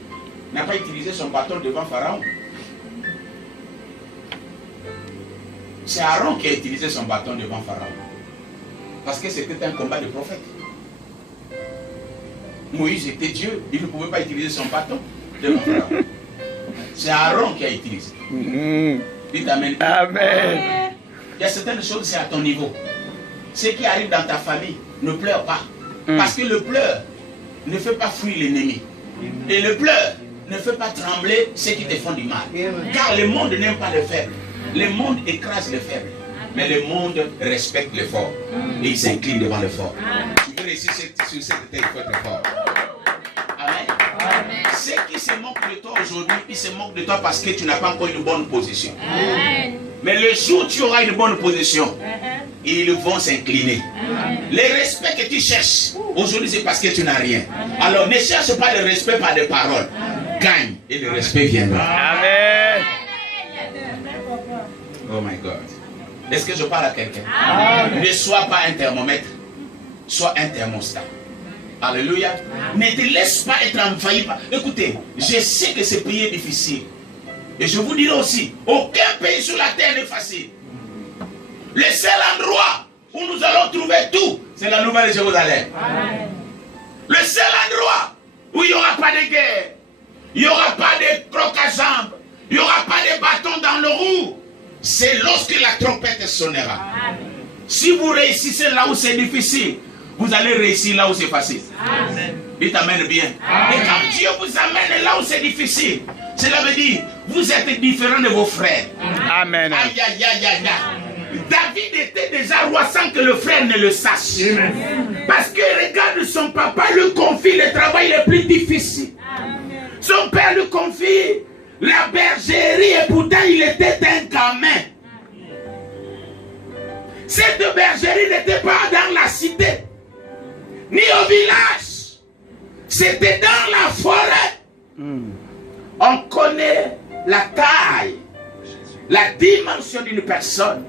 n'a pas utilisé son bâton devant Pharaon. C'est Aaron qui a utilisé son bâton devant Pharaon. Parce que c'était un combat de prophète. Moïse était Dieu, il ne pouvait pas utiliser son bâton devant Pharaon. C'est Aaron qui a utilisé. Dites amen. Amen. Il y a certaines choses, c'est à ton niveau. Ce qui arrive dans ta famille, ne pleure pas. Parce que le pleur ne fait pas fuir l'ennemi. Et le pleur ne fait pas trembler ceux qui te font du mal. Car le monde n'aime pas les faibles. Le monde écrase les faibles. Mais le monde respecte le fort. Et il s'incline devant le fort. Tu veux réussir sur cette terre, il faut être fort. Amen. Ceux qui se moquent de toi aujourd'hui, ils se moquent de toi parce que tu n'as pas encore une bonne position. Mais le jour où tu auras une bonne position, ils vont s'incliner. Le respect que tu cherches aujourd'hui, c'est parce que tu n'as rien. Alors ne cherche pas le respect par des paroles. Gagne et le respect viendra. Amen. Oh my God. Est-ce que je parle à quelqu'un? Ne sois pas un thermomètre, sois un thermostat. Alléluia. Ne te laisse pas être envahi par... Écoutez, je sais que ce pays est difficile. Et je vous dirai aussi, aucun pays sur la terre n'est facile. Le seul endroit où nous allons trouver tout, c'est la Nouvelle Jérusalem. Le seul endroit où il n'y aura pas de guerre, il n'y aura pas de crocs à jambes, il n'y aura pas de bâtons dans le roue, c'est lorsque la trompette sonnera. Si vous réussissez là où c'est difficile, vous allez réussir là où c'est facile. Il t'amène bien. Et quand Dieu vous amène là où c'est difficile, cela veut dire vous êtes différent de vos frères. Amen. Aïe, aïe, aïe, aïe, aïe. David était déjà roi sans que le frère ne le sache. Parce que regarde, son papa lui confie le travail le plus difficile. Son père lui confie la bergerie et pourtant il était un gamin. Cette bergerie n'était pas dans la cité, ni au village. C'était dans la forêt. On connaît la taille, la dimension d'une personne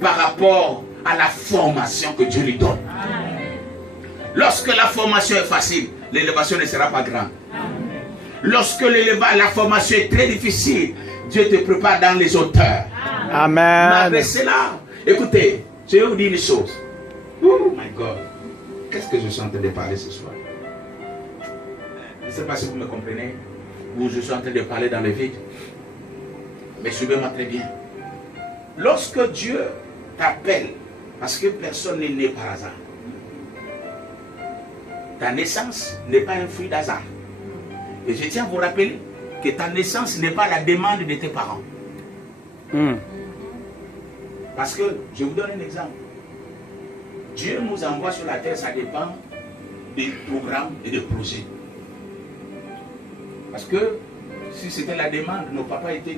par rapport à la formation que Dieu lui donne. Lorsque la formation est facile, l'élévation ne sera pas grande. Lorsque la formation est très difficile, Dieu te prépare dans les hauteurs. Amen. Mais c'est là. Écoutez, je vais vous dire une chose. Oh my God. Qu'est-ce que je suis en train de parler ce soir? Je ne sais pas si vous me comprenez. Ou je suis en train de parler dans le vide. Mais suivez-moi très bien. Lorsque Dieu t'appelle, parce que personne n'est né par hasard. Ta naissance n'est pas un fruit d'hasard. Et je tiens à vous rappeler que ta naissance n'est pas la demande de tes parents. Parce que, je vous donne un exemple. Dieu nous envoie sur la terre, ça dépend des programmes et des projets. Parce que si c'était la demande, nos parents étaient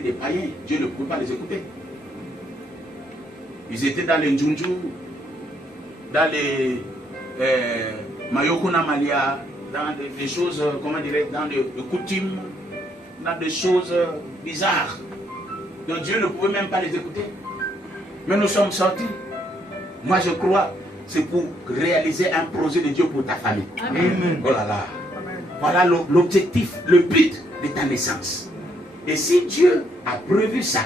des païens, Dieu ne pouvait pas les écouter. Ils étaient dans les Njunju, dans les Mayokuna Malia, dans des choses, comment dirais-je, dans des coutumes, dans des choses bizarres. Donc Dieu ne pouvait même pas les écouter. Mais nous sommes sortis. Moi je crois, c'est pour réaliser un projet de Dieu pour ta famille. Amen. Oh là là. Voilà l'objectif, le but de ta naissance. Et si Dieu a prévu ça,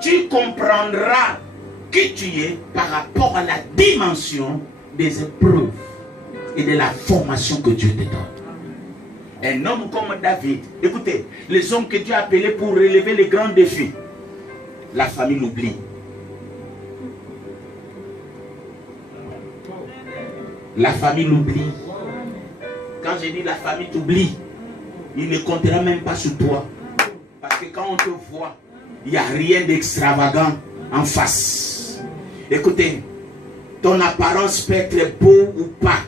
tu comprendras qui tu es par rapport à la dimension des épreuves et de la formation que Dieu te donne. Un homme comme David, écoutez, les hommes que Dieu a appelés pour relever les grands défis, la famille l'oublie. La famille l'oublie. Quand je dis la famille t'oublie, il ne comptera même pas sur toi. Parce que quand on te voit, il n'y a rien d'extravagant en face. Écoutez, ton apparence peut être beau ou pas.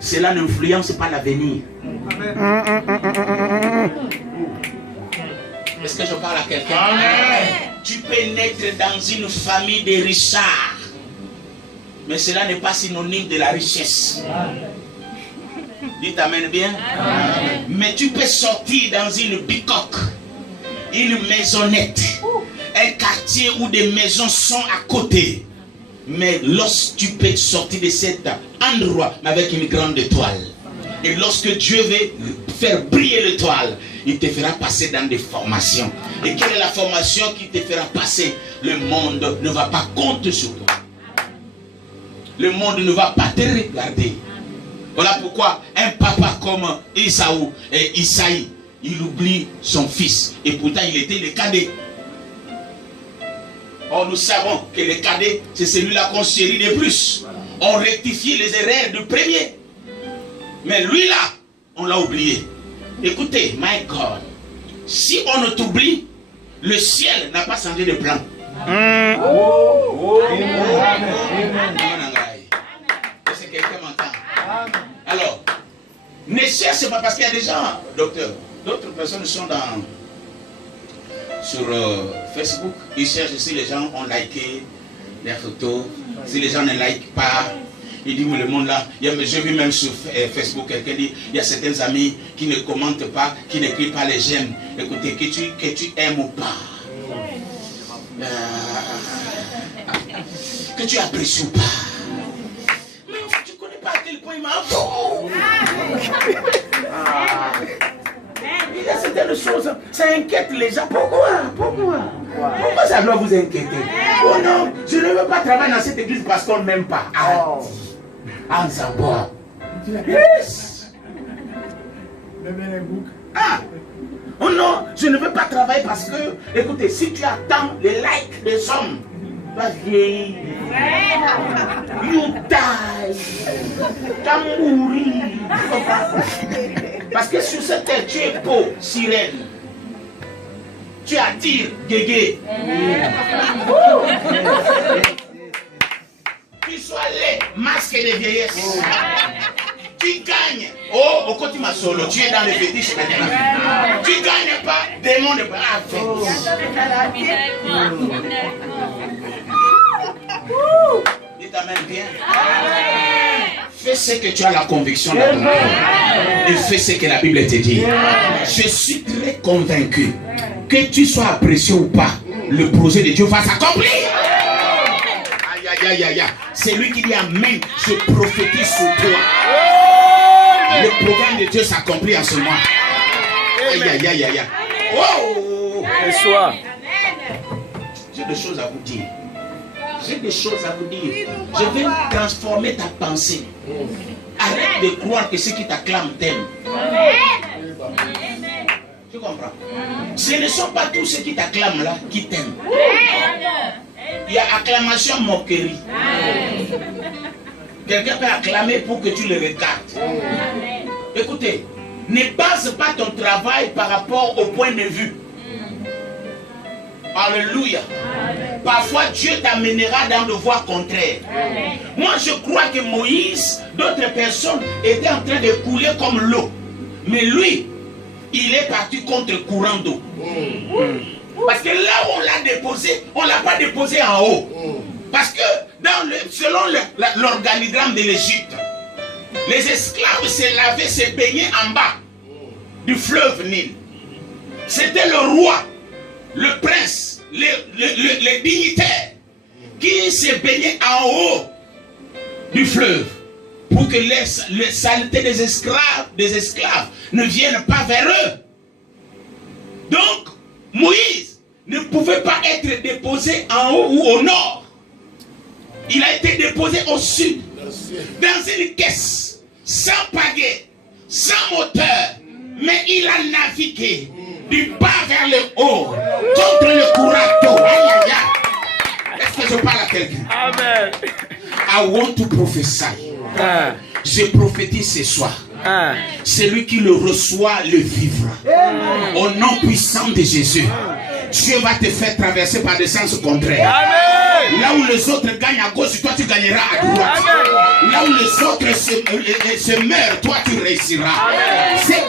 Cela n'influence pas l'avenir. Est-ce que je parle à quelqu'un? Tu peux naître dans une famille de richards. Mais cela n'est pas synonyme de la richesse. Dites amen bien. Amen. Mais tu peux sortir dans une bicoque, une maisonnette, un quartier où des maisons sont à côté. Mais lorsque tu peux sortir de cet endroit avec une grande étoile. Et lorsque Dieu veut faire briller l'étoile, il te fera passer dans des formations. Et quelle est la formation qui te fera passer? Le monde ne va pas compter sur toi. Le monde ne va pas te regarder. Voilà pourquoi un papa comme Isaïe, il oublie son fils. Et pourtant il était le cadet. Or nous savons que le cadet, c'est celui-là qu'on chérit de plus. On rectifie les erreurs du premier. Mais lui là, on l'a oublié. Écoutez, my God, si on ne t'oublie, le ciel n'a pas changé de plan. Est-ce que quelqu'un m'entend? Alors, ne cherche pas parce qu'il y a des gens, docteur, d'autres personnes sont sur Facebook, ils cherchent si les gens ont liké les photos, si les gens ne likent pas. Il dit, mais le monde là, j'ai vu même sur Facebook quelqu'un dit, il y a certains amis qui ne commentent pas, qui n'écrivent pas les j'aime. Écoutez, que tu aimes ou pas, que tu apprécies ou pas. Mais tu ne connais pas à quel point il m'a fou. Il y a certaines choses, ça inquiète les gens. Pourquoi ça doit vous inquiéter? Oh non, je ne veux pas travailler dans cette église parce qu'on ne m'aime pas. Yes. Oh non, je ne veux pas travailler parce que, écoutez, si tu attends les likes des hommes, tu vas vieillir. You die. Tu vas mourir. Parce que sur cette terre, tu es peau, sirène. Tu attires, guégué. Tu sois laid, masque de vieillesse. Tu gagnes. Oh, au côté ma solo, tu es dans les fétiches maintenant. Tu gagnes pas, démon de pas. Dis ta main bien. Fais ce que tu as la conviction de ton cœur. Et fais ce que la Bible te dit. Je suis très convaincu que tu sois apprécié ou pas, le projet de Dieu va s'accomplir. C'est lui qui dit amen. Je prophétise sur toi. Le programme de Dieu s'accomplit en ce mois. Oh! J'ai des choses à vous dire. Je vais transformer ta pensée. Arrête de croire que ceux qui t'acclament t'aiment. Tu comprends? Ce ne sont pas tous ceux qui t'acclament là qui t'aiment. Il y a acclamation moquerie. Quelqu'un peut acclamer pour que tu le regardes. Écoutez, ne base pas ton travail par rapport au point de vue. Alléluia. Parfois Dieu t'amènera dans le voie contraire. Moi je crois que Moïse, d'autres personnes étaient en train de couler comme l'eau. Mais lui, il est parti contre le courant d'eau. Parce que là où on l'a déposé, on ne l'a pas déposé en haut. Parce que selon l'organigramme de l'Égypte, les esclaves se lavaient, se baignaient en bas du fleuve Nil. C'était le roi, le prince, les dignitaires qui se baignaient en haut du fleuve pour que les saletés des esclaves ne viennent pas vers eux. Donc, Moïse ne pouvait pas être déposé en haut ou au nord. Il a été déposé au sud, dans une caisse, sans pagaie, sans moteur, mais il a navigué du bas vers le haut, contre le courant d'eau. Est-ce que je parle à quelqu'un? Amen. I want to prophesy. Je prophétise ce soir. Celui qui le reçoit le vivra. Au nom puissant de Jésus, Dieu va te faire traverser par des sens contraires. Là où les autres gagnent à gauche, toi tu gagneras à droite. Là où les autres se meurent, toi tu réussiras. Ceux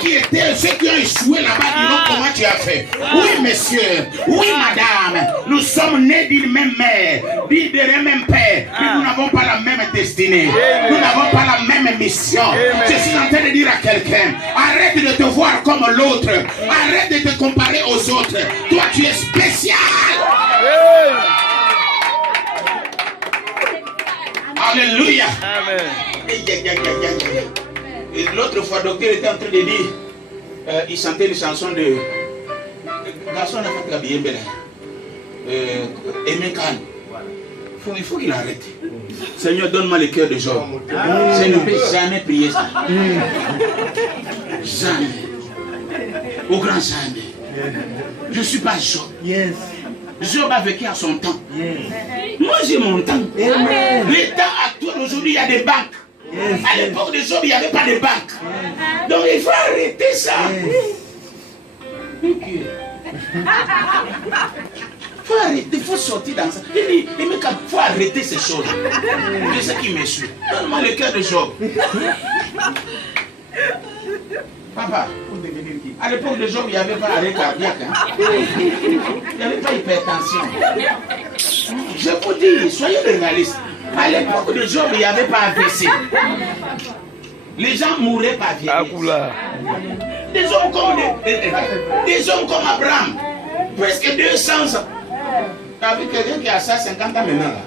qui ont échoué là-bas diront comment tu as fait. Oui monsieur, oui madame, nous sommes nés d'une même mère, d'un même père, mais nous n'avons pas la même destinée. Nous n'avons pas la même mission. Je suis en train de dire à quelqu'un, arrête de te voir comme l'autre. Arrête de te comparer aux autres. Toi tu es spécial. Alléluia. Et l'autre fois, le docteur était en train de dire, il chantait une chanson de garçon n'a pas bien belle. Il faut qu'il arrête. Seigneur, donne-moi le cœur de Job. Je ne peux jamais prier ça. Jamais. Au grand jamais. Je ne suis pas Job. Job a vécu à son temps. Moi j'ai mon temps. Le temps actuel aujourd'hui, il y a des banques. À l'époque de Job, il n'y avait pas de banques. Donc il faut arrêter ça. Il Il faut sortir dans ça. Il faut arrêter ces choses. C'est ce qui me suit. Donne-moi le cœur de Job. Papa, pour devenir qui? À l'époque de Job, il n'y avait pas arrêt cardiaque. Il n'y avait pas hypertension. Je vous dis, soyez réalistes. À l'époque de Job, il n'y avait pas AVC. Les gens mouraient par vieillesse. Des hommes comme Abraham, presque 200 ans. Avec quelqu'un qui a ça 50 ans maintenant là.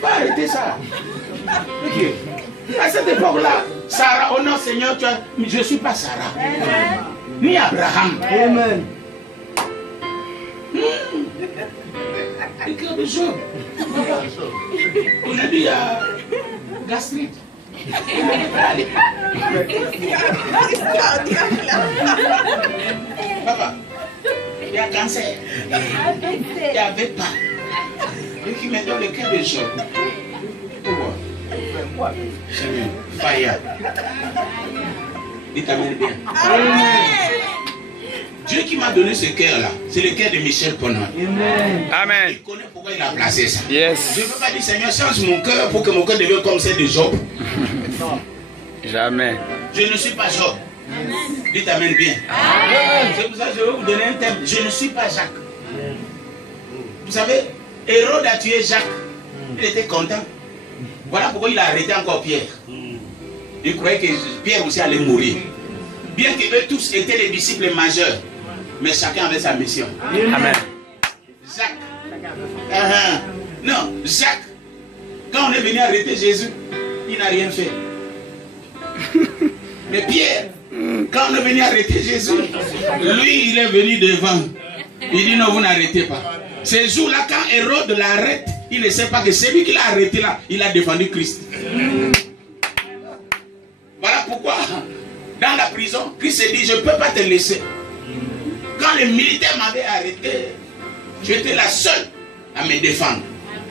Faut arrêter ça. Okay. À cette époque-là, Sarah, oh non Seigneur, je ne suis pas Sarah. Ni Abraham. Amen. Le cœur de Job. Aujourd'hui, il y a gastrite. Papa, il y a cancer. Il n'y avait pas. Et qui me donne le cœur de Job. Pourquoi? Fire. Il t'amène bien. Dieu qui m'a donné ce cœur-là, c'est le cœur de Michel Ponant. Amen. Il connaît pourquoi il a placé ça. Yes. Je ne peux pas dire, Seigneur, change mon cœur pour que mon cœur devienne comme celle de Job. Jamais. Je ne suis pas Job. Dites Amen bien. C'est pour ça que je vais vous donner un thème. Je ne suis pas Jacques. Vous savez, Hérode a tué Jacques. Il était content. Voilà pourquoi il a arrêté encore Pierre. Il croyait que Pierre aussi allait mourir. Bien qu'eux tous étaient les disciples majeurs, mais chacun avait sa mission. Amen. Jacques. Non, Jacques, quand on est venu arrêter Jésus, il n'a rien fait. Mais Pierre, quand on est venu arrêter Jésus, lui, il est venu devant. Il dit non, vous n'arrêtez pas. Ce jour-là, quand Hérode l'arrête, il ne sait pas que c'est lui qui l'a arrêté là. Il a défendu Christ. Voilà pourquoi, dans la prison, Christ s'est dit, je ne peux pas te laisser. Quand les militaires m'avaient arrêté, j'étais la seule à me défendre.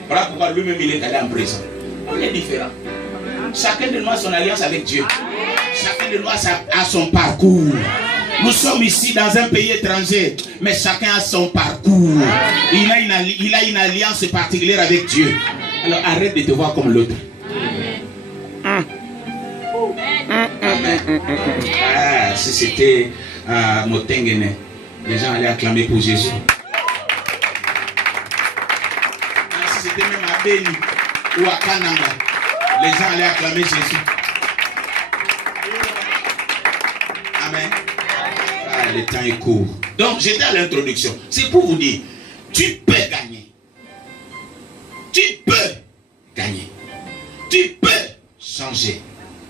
Voilà pourquoi lui-même il est allé en prison. On est différents. Chacun de nous a son alliance avec Dieu. Chacun de nous a son parcours. Nous sommes ici dans un pays étranger, mais chacun a son parcours. Il a une alliance particulière avec Dieu. Alors arrête de te voir comme l'autre. Amen. Ah, si c'était Motengene, les gens allaient acclamer pour Jésus. Ah, si c'était même à Beni ou à Kananga, les gens allaient acclamer Jésus. Amen. Ah, le temps est court. Donc, j'étais à l'introduction. C'est pour vous dire, tu peux gagner. Tu peux gagner. Tu peux changer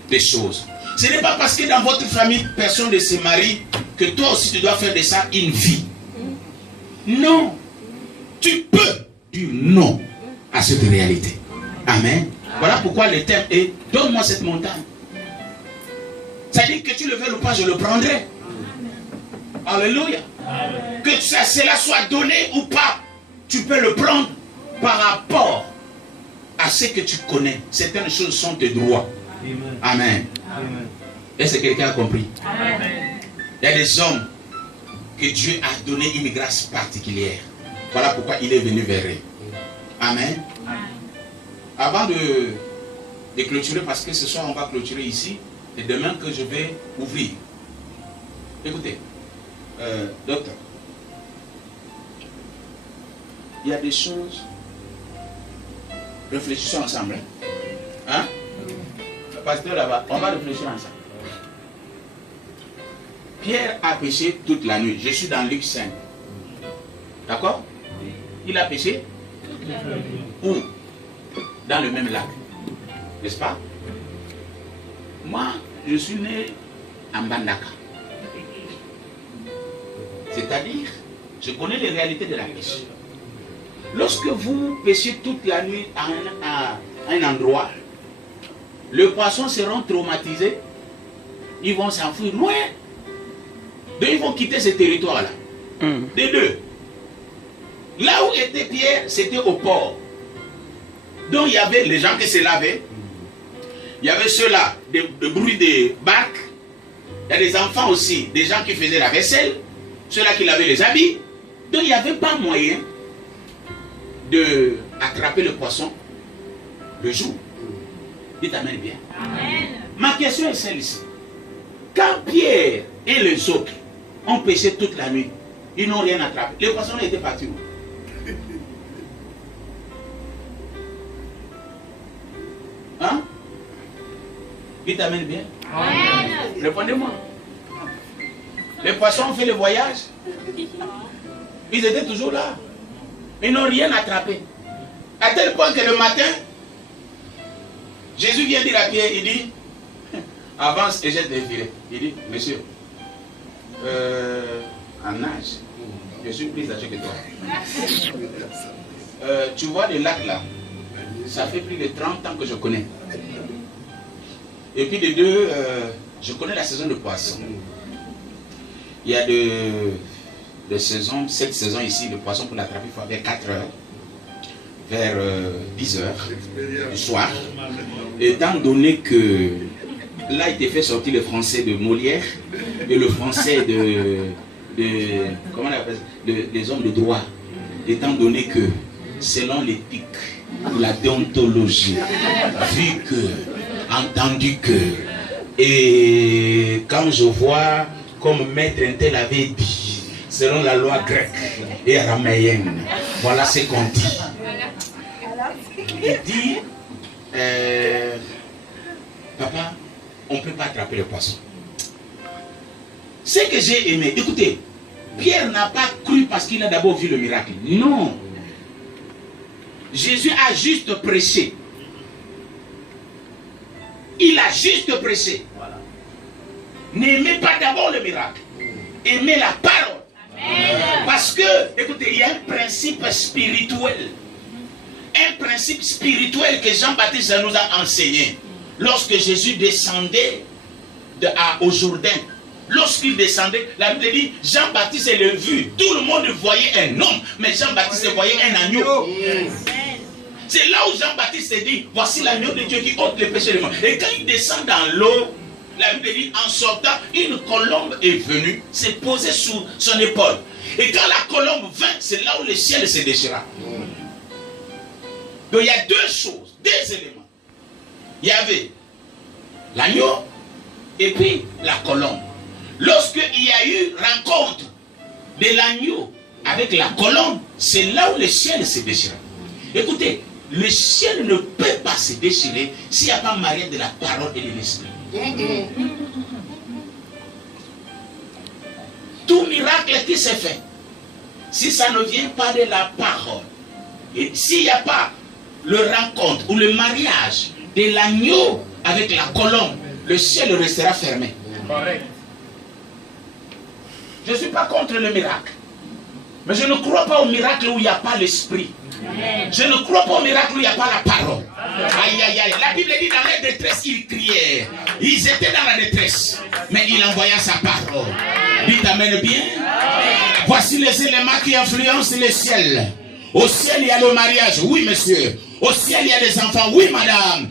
des choses. Ce n'est pas parce que dans votre famille, personne ne se marie que toi aussi tu dois faire de ça une vie. Non. Tu peux dire non à cette réalité. Amen. Voilà pourquoi le thème est donne-moi cette montagne. Ça dit que tu le veux ou pas, je le prendrai. Alléluia. Que cela soit donné ou pas, tu peux le prendre par rapport à ce que tu connais. Certaines choses sont tes droits. Amen. Est-ce que quelqu'un a compris? Amen. Il y a des hommes que Dieu a donné une grâce particulière. Voilà pourquoi il est venu vers eux. Amen. Avant de clôturer, parce que ce soir on va clôturer ici, et demain que je vais ouvrir. Écoutez, docteur, il y a des choses, réfléchissons ensemble. Hein? Le pasteur là-bas, on va réfléchir ensemble. Pierre a péché toute la nuit. Je suis dans Luc 5. D'accord? Il a péché où? Dans le même lac. N'est-ce pas? Moi, je suis né en Bandaka. C'est-à-dire, je connais les réalités de la pêche. Lorsque vous pêchez toute la nuit à un endroit, les poissons seront traumatisés. Ils vont s'enfuir loin. Donc ils vont quitter ce territoire-là. Des deux. Là où était Pierre, c'était au port. Donc il y avait les gens qui se lavaient. Il y avait ceux-là, de bruit de barques. Il y a des enfants aussi, des gens qui faisaient la vaisselle. Ceux-là qui lavaient les habits. Donc il n'y avait pas moyen d'attraper le poisson le jour. Dites amen bien. Amen. Ma question est celle-ci. Quand Pierre et les autres ont pêché toute la nuit, ils n'ont rien attrapé. Les poissons étaient partis où? Hein? Dites amen bien. Amen. Répondez-moi. Les poissons ont fait le voyage. Ils étaient toujours là. Ils n'ont rien attrapé. À tel point que le matin, Jésus vient dire à Pierre, il dit, avance et jette les filets. Il dit, monsieur, en nage, je suis plus âgé que toi. Tu vois le lac là, ça fait plus de 30 ans que je connais. Et puis de deux, je connais la saison de poisson. Il y a de saisons, cette saison ici, le poisson pour l'attraper, il faut vers 4 heures, vers 10 heures du soir. Étant donné que là, il était fait sortir le français de Molière et le français comment on appelle ça, des hommes de droit. Étant donné que, selon l'éthique, la déontologie, vu que, entendu que, et quand je vois, comme Maître Intel avait dit, selon la loi grecque et araméenne, voilà ce qu'on dit. Il dit, papa, on ne peut pas attraper le poisson. Ce que j'ai aimé, écoutez, Pierre n'a pas cru parce qu'il a d'abord vu le miracle. Non. Jésus a juste prêché. Il a juste prêché. Voilà. N'aimez pas d'abord le miracle. Aimez la parole. Amen. Parce que, écoutez, il y a un principe spirituel. Un principe spirituel que Jean-Baptiste nous a enseigné. Lorsque Jésus descendait au Jourdain, lorsqu'il descendait, la Bible dit, Jean-Baptiste l'a vu. Tout le monde voyait un homme, mais Jean-Baptiste voyait un agneau. Yes. C'est là où Jean-Baptiste dit, voici l'agneau de Dieu qui ôte les péchés du monde. Et quand il descend dans l'eau, la Bible dit, en sortant, une colombe est venue, s'est posée sous son épaule. Et quand la colombe vint, c'est là où le ciel se déchira. Donc il y a deux choses, deux éléments. Il y avait l'agneau et puis la colombe. Lorsqu'il y a eu rencontre de l'agneau avec la colombe, c'est là où le ciel se déchira. Écoutez, le ciel ne peut pas se déchirer s'il n'y a pas marié de la parole et de l'esprit. Tout miracle qui s'est fait, si ça ne vient pas de la parole, et s'il n'y a pas le rencontre ou le mariage de l'agneau avec la colombe, le ciel restera fermé. Correct. Je ne suis pas contre le miracle. Mais je ne crois pas au miracle où il n'y a pas l'esprit. Je ne crois pas au miracle où il n'y a pas la parole. Aïe, aïe, aïe. La Bible dit, dans la détresse, ils criaient. Ils étaient dans la détresse. Mais il envoya sa parole. Dites amen bien. Voici les éléments qui influencent le ciel. Au ciel, il y a le mariage. Oui, monsieur. Au ciel, il y a les enfants. Oui, madame.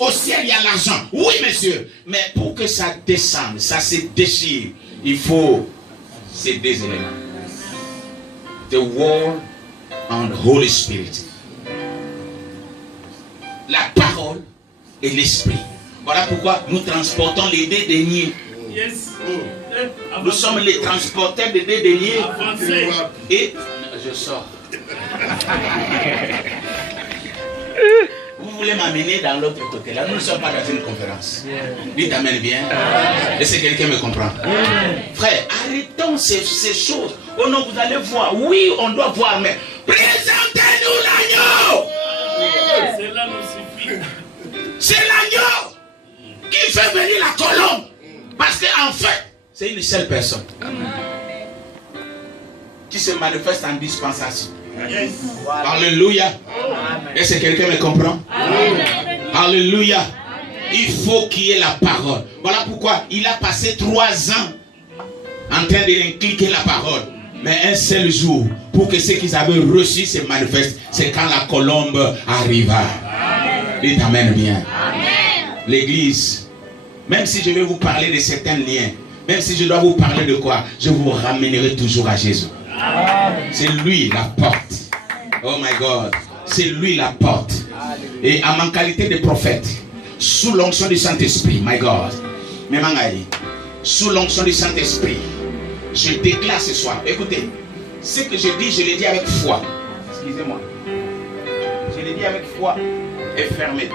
Au ciel, il y a l'argent. Oui, monsieur. Mais pour que ça descende, ça se déchire, il faut ces deux éléments. The Word and the Holy Spirit. La parole et l'esprit. Voilà pourquoi nous transportons les deux deniers. Yes. Nous sommes les transporteurs des deux deniers. Et je sors. Vous voulez m'amener dans l'autre côté. Là, nous ne sommes pas dans une conférence. Dites amen bien. Et si quelqu'un me comprend. Frère, arrêtons ces choses. Oh non, vous allez voir. Oui, on doit voir, mais présentez-nous l'agneau. Cela nous suffit. C'est l'agneau qui fait venir la colombe. Parce qu'en fait, c'est une seule personne qui se manifeste en dispensation. Yes. Voilà. Alléluia. Est-ce que quelqu'un me comprend? Amen. Alléluia. Amen. Il faut qu'il y ait la parole. Voilà pourquoi il a passé 3 ans en train d'inculquer la parole. Mais un seul jour, pour que ceux qui avaient reçu se manifestent, c'est quand la colombe arriva. Dites amen bien. L'église, même si je vais vous parler de certains liens, même si je dois vous parler de quoi, je vous ramènerai toujours à Jésus. C'est lui la porte. Oh my God. C'est lui la porte. Et à ma qualité de prophète, sous l'onction du Saint-Esprit, my God, sous l'onction du Saint-Esprit, je déclare ce soir. Écoutez, ce que je dis, je le dis avec foi. Excusez-moi. Je le dis avec foi et fermeté.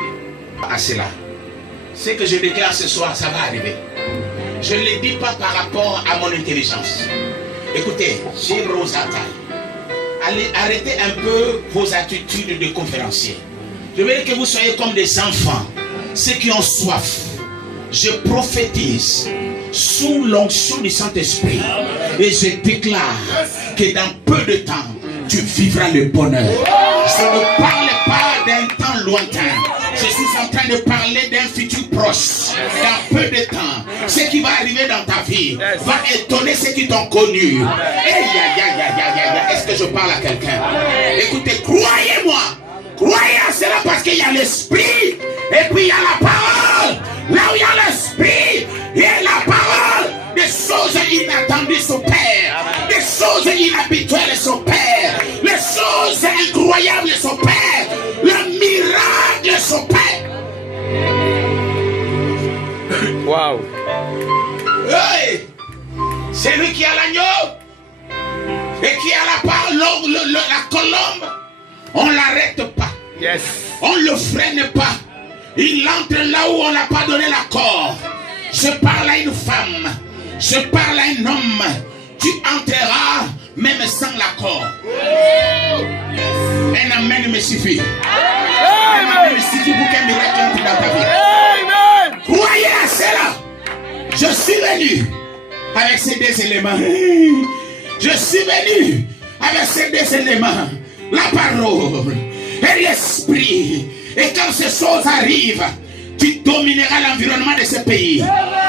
À cela. Ce que je déclare ce soir, ça va arriver. Je ne le dis pas par rapport à mon intelligence. Écoutez, j'ai Rosata. Allez, arrêtez un peu vos attitudes de conférencier. Je veux que vous soyez comme des enfants, ceux qui ont soif. Je prophétise sous l'onction du Saint-Esprit et je déclare que dans peu de temps, tu vivras le bonheur. Je ne parle pas d'un temps lointain. Je suis en train de parler d'un futur proche. Dans peu de temps, ce qui va arriver dans ta vie va étonner ceux qui t'ont connu. Est-ce que je parle à quelqu'un? Écoutez, croyez-moi. Croyez à cela parce qu'il y a l'esprit et puis il y a la parole. Là où il y a l'esprit, il y a la parole. Des choses inattendues s'opèrent. Des choses inhabituelles s'opèrent. Les choses incroyables s'opèrent. Le miracle s'opère. Wow. Hey, c'est lui qui a l'agneau et qui a la parole, la colombe. On ne l'arrête pas. Yes. On ne le freine pas. Il entre là où on n'a pas donné l'accord. Je parle à une femme. Je parle à un homme. Tu entreras même sans l'accord. Un amen me suffit. Un amen me suffit pour qu'un miracle entre dans ta vie. Amen. Croyez à cela. Je suis venu avec ces deux éléments. Je suis venu avec ces deux éléments. La parole et l'esprit. Et quand ces choses arrivent, tu domineras l'environnement de ce pays.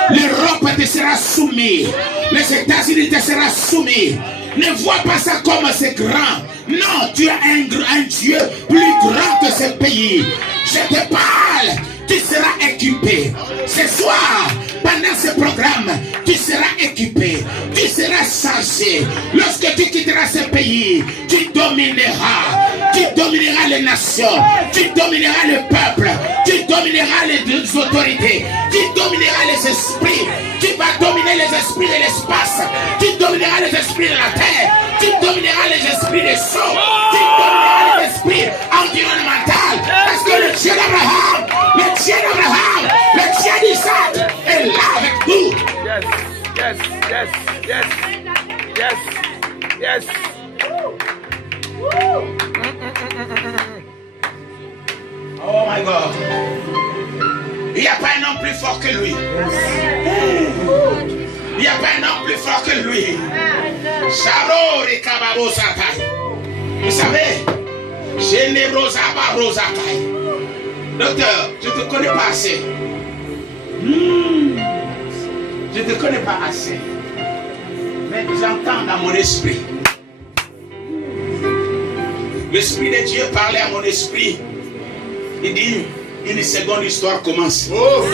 L'Europe te sera soumise. Les États-Unis te seront soumis. Ne vois pas ça comme c'est grand. Non, tu as un Dieu plus grand que ce pays. Je te parle. Tu seras équipé. Ce soir, pendant ce programme, tu seras équipé. Tu seras chargé. Lorsque tu quitteras ce pays, tu domineras. Tu domineras les nations. Tu domineras le peuple. Tu domineras les autorités. Tu domineras les esprits. Tu vas dominer les esprits de l'espace. Tu domineras les esprits de la terre. Tu domineras les esprits des eaux. Tu domineras les esprits environnementaux. Parce que le Dieu d'Abraham, le Dieu d'Abraham, le Dieu d'Isaac est là avec nous. Yes, yes, yes, yes, yes, yes. Oh my God. Il n'y a pas un homme plus fort que lui. Il n'y a pas un homme plus fort que lui. Vous savez, docteur, je ne te connais pas assez. Je ne te connais pas assez. Mais j'entends dans mon esprit. L'Esprit de Dieu parlait à mon esprit. Il dit, une seconde histoire commence. Oh.